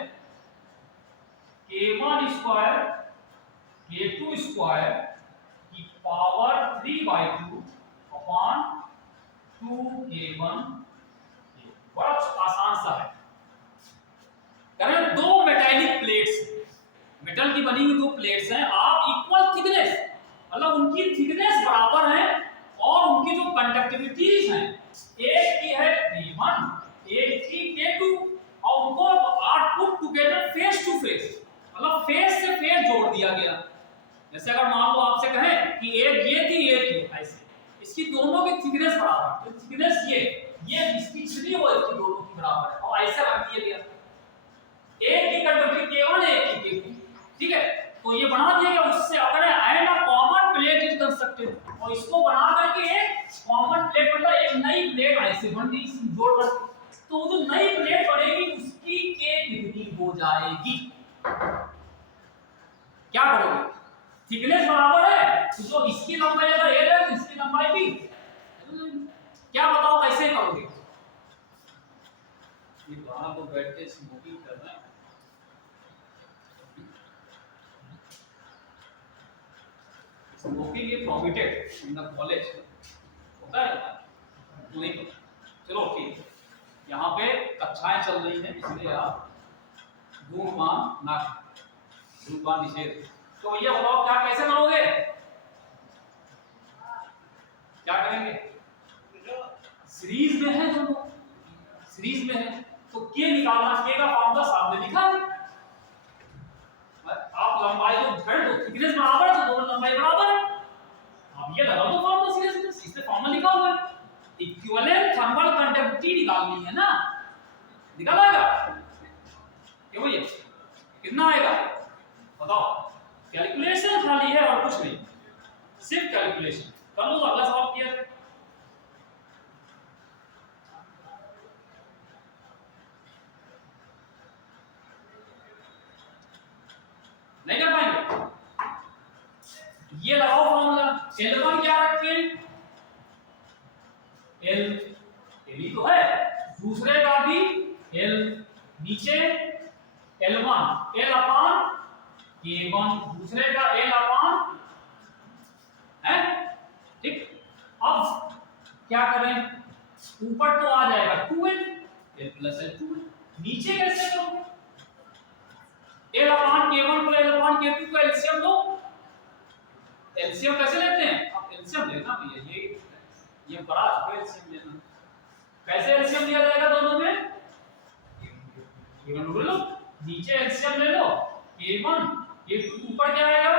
K1 स्क्वायर K2 स्क्वायर की पावर 3/2 अपॉन 2K1। बड़ा आसान सा है, करें दो मेटालिक प्लेट्स, मेटल की बनी हुई दो प्लेट्स हैं, आप इक्वल थिकनेस, मतलब उनकी थिकनेस बराबर है और उनकी जो कंडक्टिविटीज हैं, एक की है K1 एक की K2, और उनको are put together face to face, मतलब फेस से फेस जोड़ दिया गया। जैसे अगर मान लो आपसे कहें कि एक ये थी एक ये, ऐसे इसकी दोनों की थिकनेस बराबर, तो थिकनेस ये इसकी छिदी और इसकी दोनों की बराबर है, और ऐसे रख दिया गया, एक की कंडक्टिविटी K1 एक की K2, ठीक है, तो ये बना दिया गया। उससे अगर and a common plate is constructed, और इसको बना करके एक कॉमन प्लेट, मतलब एक नई प्लेट ऐसे बन गई जोड़ कर, तो जो नई प्लेट बनेगी उसकी K कितनी हो जाएगी? क्या करोगे? थिकनेस बराबर है, तो जो इसकी लंबाई अगर L है तो इसकी लंबाई भी, क्या बताओ कैसे करोगे? ये बाहर तो बैठ के स्मोकिंग कर रहे हैं, smoking is prohibited in the college, होता है नहीं तो चलो ठीक है, यहाँ पे कक्षाएं चल रही हैं इसलिए आप धूम्रपान ना करें, धूम्रपान निषेध। तो ये बताओ क्या कैसे करोगे, क्या करेंगे? सीरीज में है दोनों, सीरीज में है तो के निकालना, के का फॉर्मूला सामने लिखा है, आप लंबाई को जोड़ दो, थिकनेस बराबर है तो दोनों लंबाई बराबर है, आप ये लगा दो फॉर्मूला सीधे, इसमें फॉर्मूला लिखा हुआ है, इक्विवेलेंट थर्मल कंडक्टिविटी निकालनी है ना, निकल आएगा क्यों? भैया कितना आएगा बताओ? कैलकुलेशन खाली है और कुछ नहीं, सिर्फ कैलकुलेशन कर लो, अगला सवाल किया है। नहीं कर पाएंगे? ये लगाओ फॉर्मूला, L1 क्या रखें? L ही तो है, दूसरे का भी L, नीचे L1 L अपॉन K1, दूसरे का L अपॉन है, ठीक। अब क्या करें? ऊपर तो आ जाएगा 2L L प्लस L2, नीचे कैसे करोगे? L upon K1 plus L upon K2 का एलसीएम लो, एलसीएम कैसे लेते हैं? आप एलसीएम लेना भैया, ये बड़ा है एलसीएम लेना, कैसे एलसीएम लिया जाएगा दोनों में? K1 लो, नीचे एलसीएम ले लो, K1 K2, ऊपर क्या आएगा?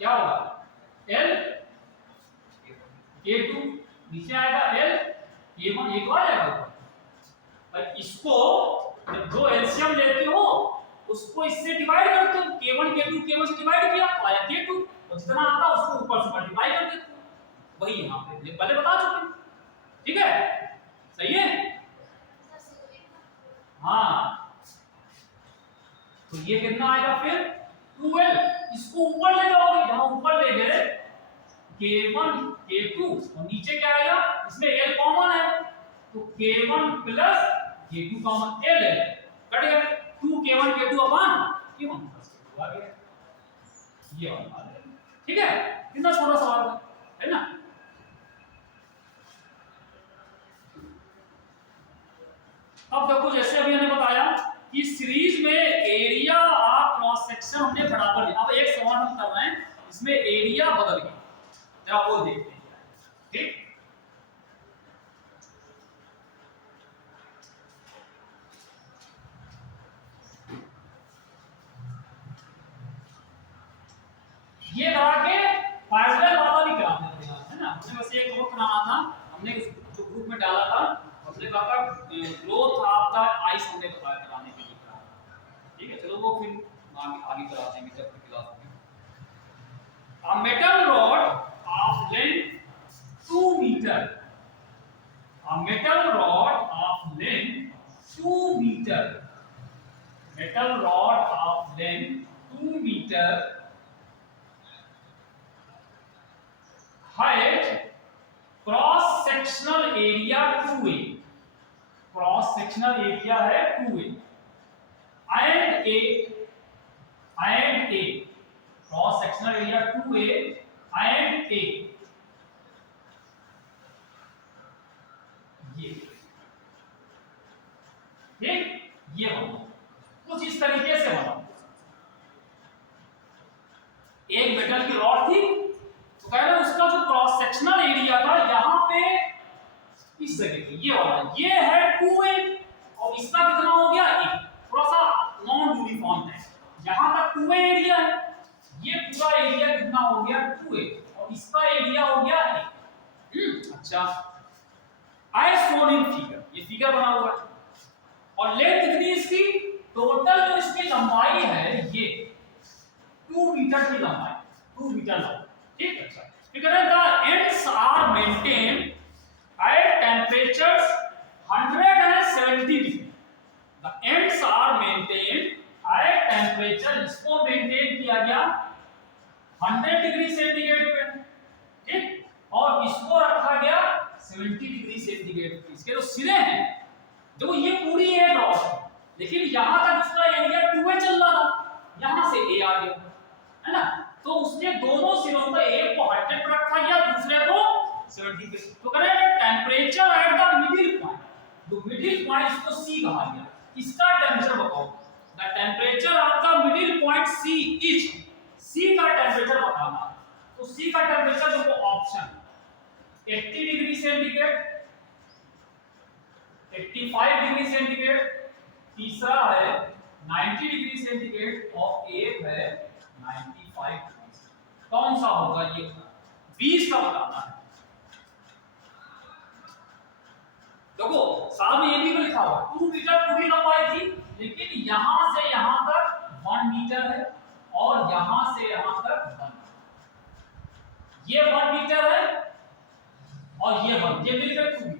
क्या होगा? L K2 नीचे आएगा L K1 एक और आएगा भाई। इसको जब दो एलसीएम लेते हो उसको इससे डिवाइड करते हो, K1 K2 K1 से डिवाइड किया तो आया K2 और जितना आता उसको ऊपर से मल्टीप्लाई कर देते हो। वही यहां पे पहले बता चुके हैं, ठीक है सही है। हाँ तो ये कितना आएगा फिर 2L, इसको ऊपर ले जाओगे, जहां ऊपर ले गए K1 K2 और नीचे क्या आएगा, इसमें L कॉमन है तो K1 plus K2 common L है, कट गया 2 K1 K2 upon K1 plus K2 आ गया, ये वाला है। ठीक है, कितना छोटा सवाल है ना। अब देखो जैसे अभी मैंने बताया कि सीरीज में एरिया ऑफ क्रॉस सेक्शन हमने बराबर लिया। अब एक सवाल हम कर रहे हैं इसमें एरिया बदल गया, जरा वो देखते हैं। ठीक, ये करा के पैरेलल वाला भी करा देते हैं, है ना। हमने वैसे एक और कराना था, हमने जो ग्रुप में डाला था, हमने कहा ग्रोथ ऑफ द आइस हमने बताया कराने के लिए करा। ठीक है, चलो वो फिर आगे कराते हैं जब क्लास में। A metal rod of length 2 meter, a metal rod of length 2 meter, metal rod of length 2 meter, height cross sectional area 2A, cross sectional area है 2A and A cross sectional area 2A and A, ये होगा कुछ इस तरीके से बना। एक metal की रॉड थी तो कह रहे उसका जो क्रॉस सेक्शनल एरिया था यहाँ पे इस जगह पे ये वाला, ये है 2A और इसका कितना हो गया A, थोड़ा सा नॉन यूनिफॉर्म है। यहाँ तक 2A एरिया है, ये पूरा एरिया कितना हो गया 2A और इसका एरिया हो गया A। अच्छा, as shown in figure, ये फिगर बना हुआ है और लेंथ कितनी इसकी, टोटल जो इसकी लंबाई है ये 2 मीटर की लंबाई, 2 मीटर लंबाई। ठीक, अच्छा फिगर है the ends are maintain at temperatures 170 degree, the ends are maintain at temperature, इसको मेंटेन किया गया 100 डिग्री सेंटीग्रेड पे, ठीक, और इसको रखा गया 70 डिग्री सेंटीग्रेड पे। इसके जो सिरे हैं देखो ये पूरी एक रॉड है, लेकिन यहां तक इसका एरिया 2A चल रहा था, यहां से A आ गया, है ना। तो उसके दोनों सिरों पे एक को 100 पे रखा गया, दूसरे को 70 पे। तो करेंगे temperature at the middle point, जो मिडिल पॉइंट इसको C कहा गया, इसका टेंपरेचर बताओ। The temperature of the middle point C is, C का टेंपरेचर बताना। तो C का टेंपरेचर देखो option 80 degree centigrade, 85 degree centigrade, तीसरा है 90 डिग्री सेंटीग्रेड और एक है 95 डिग्री। कौन सा होगा ये 20 का बताना है। देखो सामने ये भी लिखा हुआ 2 मीटर पूरी लंबाई थी, लेकिन यहां से यहां तक 1 मीटर है और यहां से यहां तक 1, ये 1 मीटर है और ये 1, ये मिलकर 2 मीटर।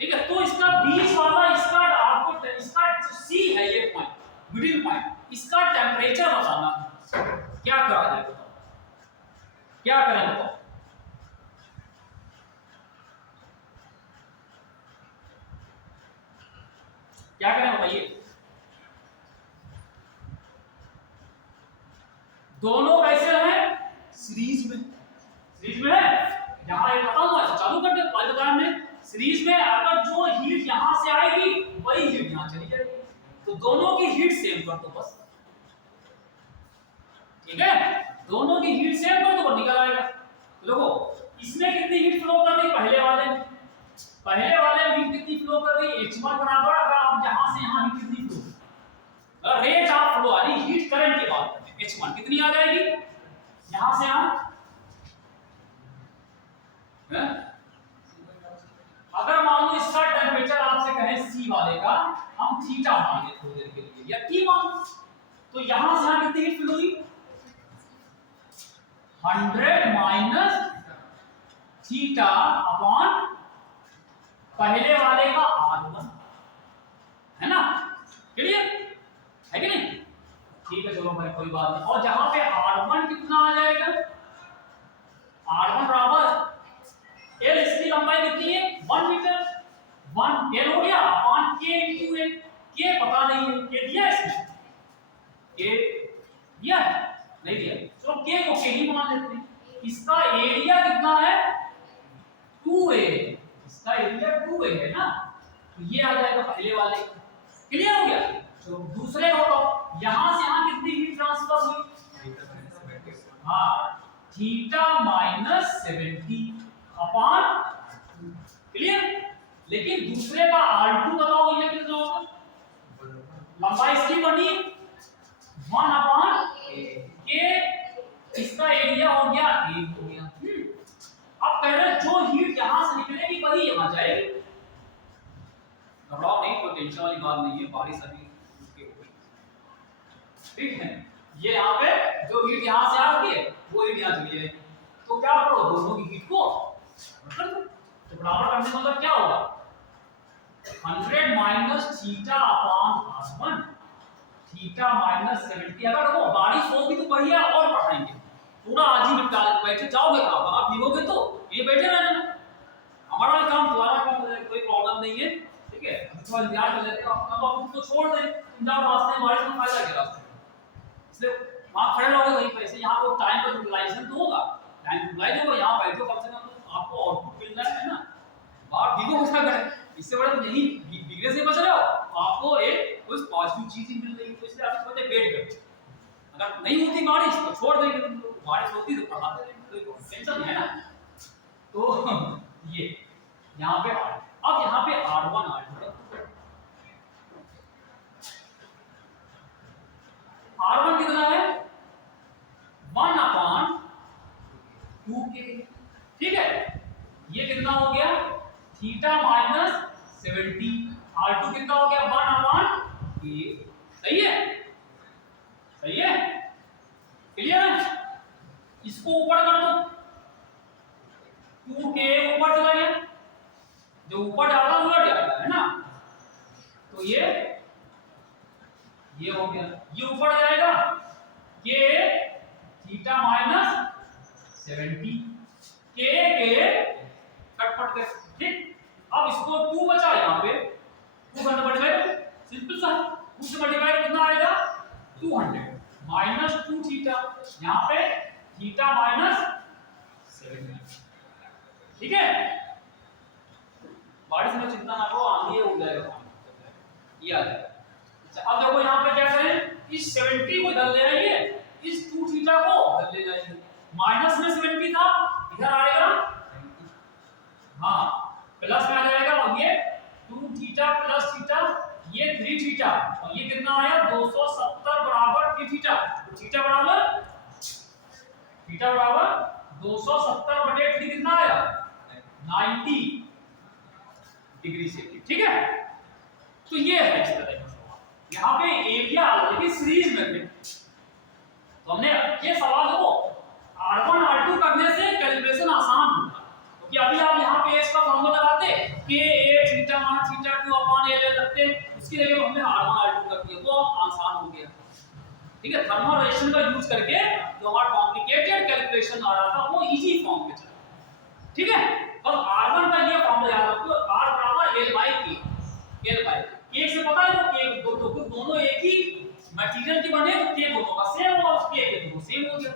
ठीक है, तो इसका 20 वाला इसका आपको इसका जो C है ये पॉइंट मिडिल पॉइंट, इसका टेंपरेचर बताना है। क्या करा जाए बताओ, क्या करें बताओ। क्या करें बताइए। दोनों कैसे हैं, सीरीज में, सीरीज में है। यहां एक खत्म हुआ चालू कर दे, पहले बताया हमने सीरीज में अगर जो हीट यहां से आएगी वही हीट यहां चली जाएगी, तो दोनों की हीट सेम कर दो बस। ठीक है, दोनों की हीट सेम कर दो निकल आएगा। तो देखो इसमें कितनी हीट फ्लो कर रही, पहले वाले में हीट कितनी फ्लो कर रही, h1 बराबर, अगर आप यहां से यहां हीट कितनी फ्लो, रेट ऑफ फ्लो आ रही, हीट करंट की बात करते हैं, h1 कितनी आ जाएगी यहां से यहां थीटा मान लें थोड़ी देर के लिए या t मान। तो यहां से यहां कितनी हीट फ्लो हुई 100 माइनस थीटा अपॉन पहले वाले का r1 है ना, क्लियर है कि नहीं? ठीक है चलो भाई कोई बात नहीं। और जहां पे r1 कितना आ जाएगा r1 बराबर l, इसकी लंबाई कितनी है 1 मीटर, 1 l हो गया upon k into l। k पता नहीं है, k दिया इसमें, k दिया नहीं दिया, चलो k को k ही मान लेते हैं। इसका एरिया कितना है 2a, इसका एरिया 2a है ना, तो ये आ जाएगा पहले वाले। क्लियर हो गया? तो दूसरे को तो यहां से यहां कितनी हीट ट्रांसफर हुई हाँ थीटा माइनस 70 अपॉन, क्लियर? लेकिन दूसरे का R2 बताओ ये कितना होगा, लंबाई इसकी बनी 1 अपॉन k, इसका एरिया हो गया 1 हो गया। अब कह रहे जो हीट यहां से निकलेगी वही यहां जाएगी। घबराओ नहीं, कोई टेंशन वाली बात नहीं है, बारिश अभी उसके ऊपर, ठीक है? ये यहाँ पे जो हीट यहाँ से आ रही है वो हीट यहाँ चली जाएगी, तो क्या करो दोनों की हीट को तो बराबर करने का मतलब क्या होगा 100 minus theta upon r1 theta minus 70। अगर वो बारिश होगी तो बढ़िया और पढ़ाएंगे, पूरा आज ही निपटा लेते, बैठे जाओगे कहाँ आप भीगोगे तो ये बैठे रहना, हमारा काम तुम्हारा काम, कोई प्रॉब्लम नहीं है, ठीक है? थोड़ा इंतजार कर लेते हैं, अब आप उसको छोड़ दें, इन जाओ रास्ते में, बारिश में फायदा क्या रास्ते, इसलिए वहां खड़े रहोगे वहीं पे, ऐसे यहाँ को टाइम का यूटिलाइजेशन तो होगा, टाइम यूटिलाइज होगा, यहाँ बैठो कम से कम तो आपको आउटपुट मिल रहा है ना, बाहर भीगो क्या करें, इससे बड़ा तो यही भीगने से बच रहे हो, आपको एक कुछ पॉजिटिव चीज ही मिल रही है, तो इसलिए आप थोड़े वेट करो। अगर नहीं होती बारिश तो छोड़ देंगे तुम लोग, बारिश होती तो पढ़ाते रहेंगे, कोई टेंशन है ना। तो ये यहाँ पे R, अब यहाँ पे R1 R1 कितना है 1 अपॉन 2k, ठीक है? ये कितना हो गया थीटा माइनस 70, R2 कितना हो गया 1 अपॉन k, सही है? सही है, क्लियर है? इसको ऊपर कर दो, 2k ऊपर चला गया, जो ऊपर जाता है उलट जाता है ना, तो ये हो गया, ये ऊपर जाएगा k theta minus 70, k cut कर, ठीक? अब इसको 2 बचा यहाँ पे, 2 का मल्टीप्लाई सिंपल सा, 2 से मल्टीप्लाई कितना आएगा 200 माइनस 2 थीटा, यहाँ पे थीटा माइनस 70, ठीक है? बारिश में चिंता ना करो, आंधी उड़ जाएगा, ये आ जाएगा। अच्छा अब देखो यहाँ पे क्या करें, इस 70 को इधर ले आइए, इस 2 थीटा को इधर ले जाइए, माइनस में 70 था इधर आएगा, हाँ प्लस में आ जाएगा, और ये 2 थीटा प्लस थीटा, ये 3 थीटा, और ये कितना आया 270 बराबर 3 थीटा, तो थीटा बराबर 270 बटे 3 कितना आया 90 डिग्री से, ठीक है? तो ये है इस तरह का सवाल, यहाँ पे एरिया लेकिन सीरीज में थे, तो हमने ये सवाल देखो R1 R2 करने से कैलकुलेशन आसान होता है, क्योंकि अभी आप यहाँ पे इसका फॉर्मूला लगाते k a थीटा मान थीटा 2 अपॉन l लगते, इसकी जगह हमने R1 R2 कर दिया, वो आसान हो गया, ठीक है? थर्मल रेजिस्टेंस का यूज करके जो हमारा कॉम्प्लिकेटेड कैलकुलेशन आ रहा था वो इजी फॉर्म में चला, ठीक है? बस R1 का ये फॉर्मूला याद रखो, R बराबर L बाई K से पता है तो K दोनों एक ही मटेरियल के बने, तो K दोनों का सेम होगा, K के दोनों सेम हो गया,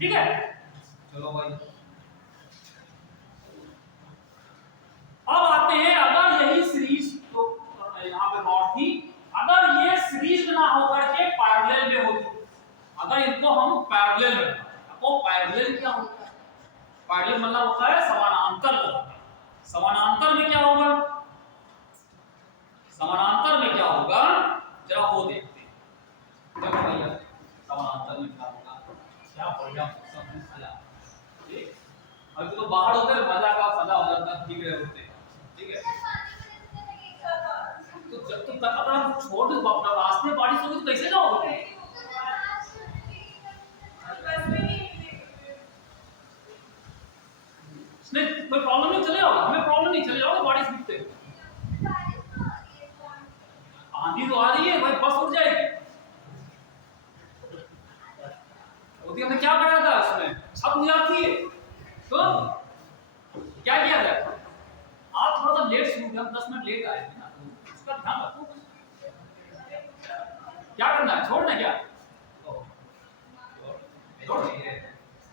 ठीक है? चलो भाई अब आते हैं, अगर यही सीरीज तो यहाँ पे रॉड थी, अगर ये सीरीज ना होकर के पैरेलल में होती, अगर इनको हम पैरेलल में, आपको पैरेलल क्या होता है, पैरेलल मतलब होता है समानांतर लगाना, समानांतर में क्या होगा, समानांतर में क्या होगा जरा वो देखते हैं, देखो भैया समानांतर में क्या होगा, क्या बढ़िया मजा, ठीक? अभी तो बाहर होते हैं मजा का सजा हो जाता है, ठीक है होते, ठीक है? तो जब तो अगर हम छोड़ दो रास्ते में बारिश होगी तो कैसे जाओगे? नहीं कोई प्रॉब्लम नहीं, चले जाओगे, हमें प्रॉब्लम नहीं, चले जाओगे बारिश रुकते। आंधी तो आ रही है भाई, बस उड़ जाएगी। हमने क्या करा था उसमें, छत उड़ जाती है तो क्या किया जाए? आप थोड़ा सा लेट शुरू किया, 10 मिनट लेट आए थे ना, उसका ध्यान रखो। क्या करना है, छोड़ना क्या?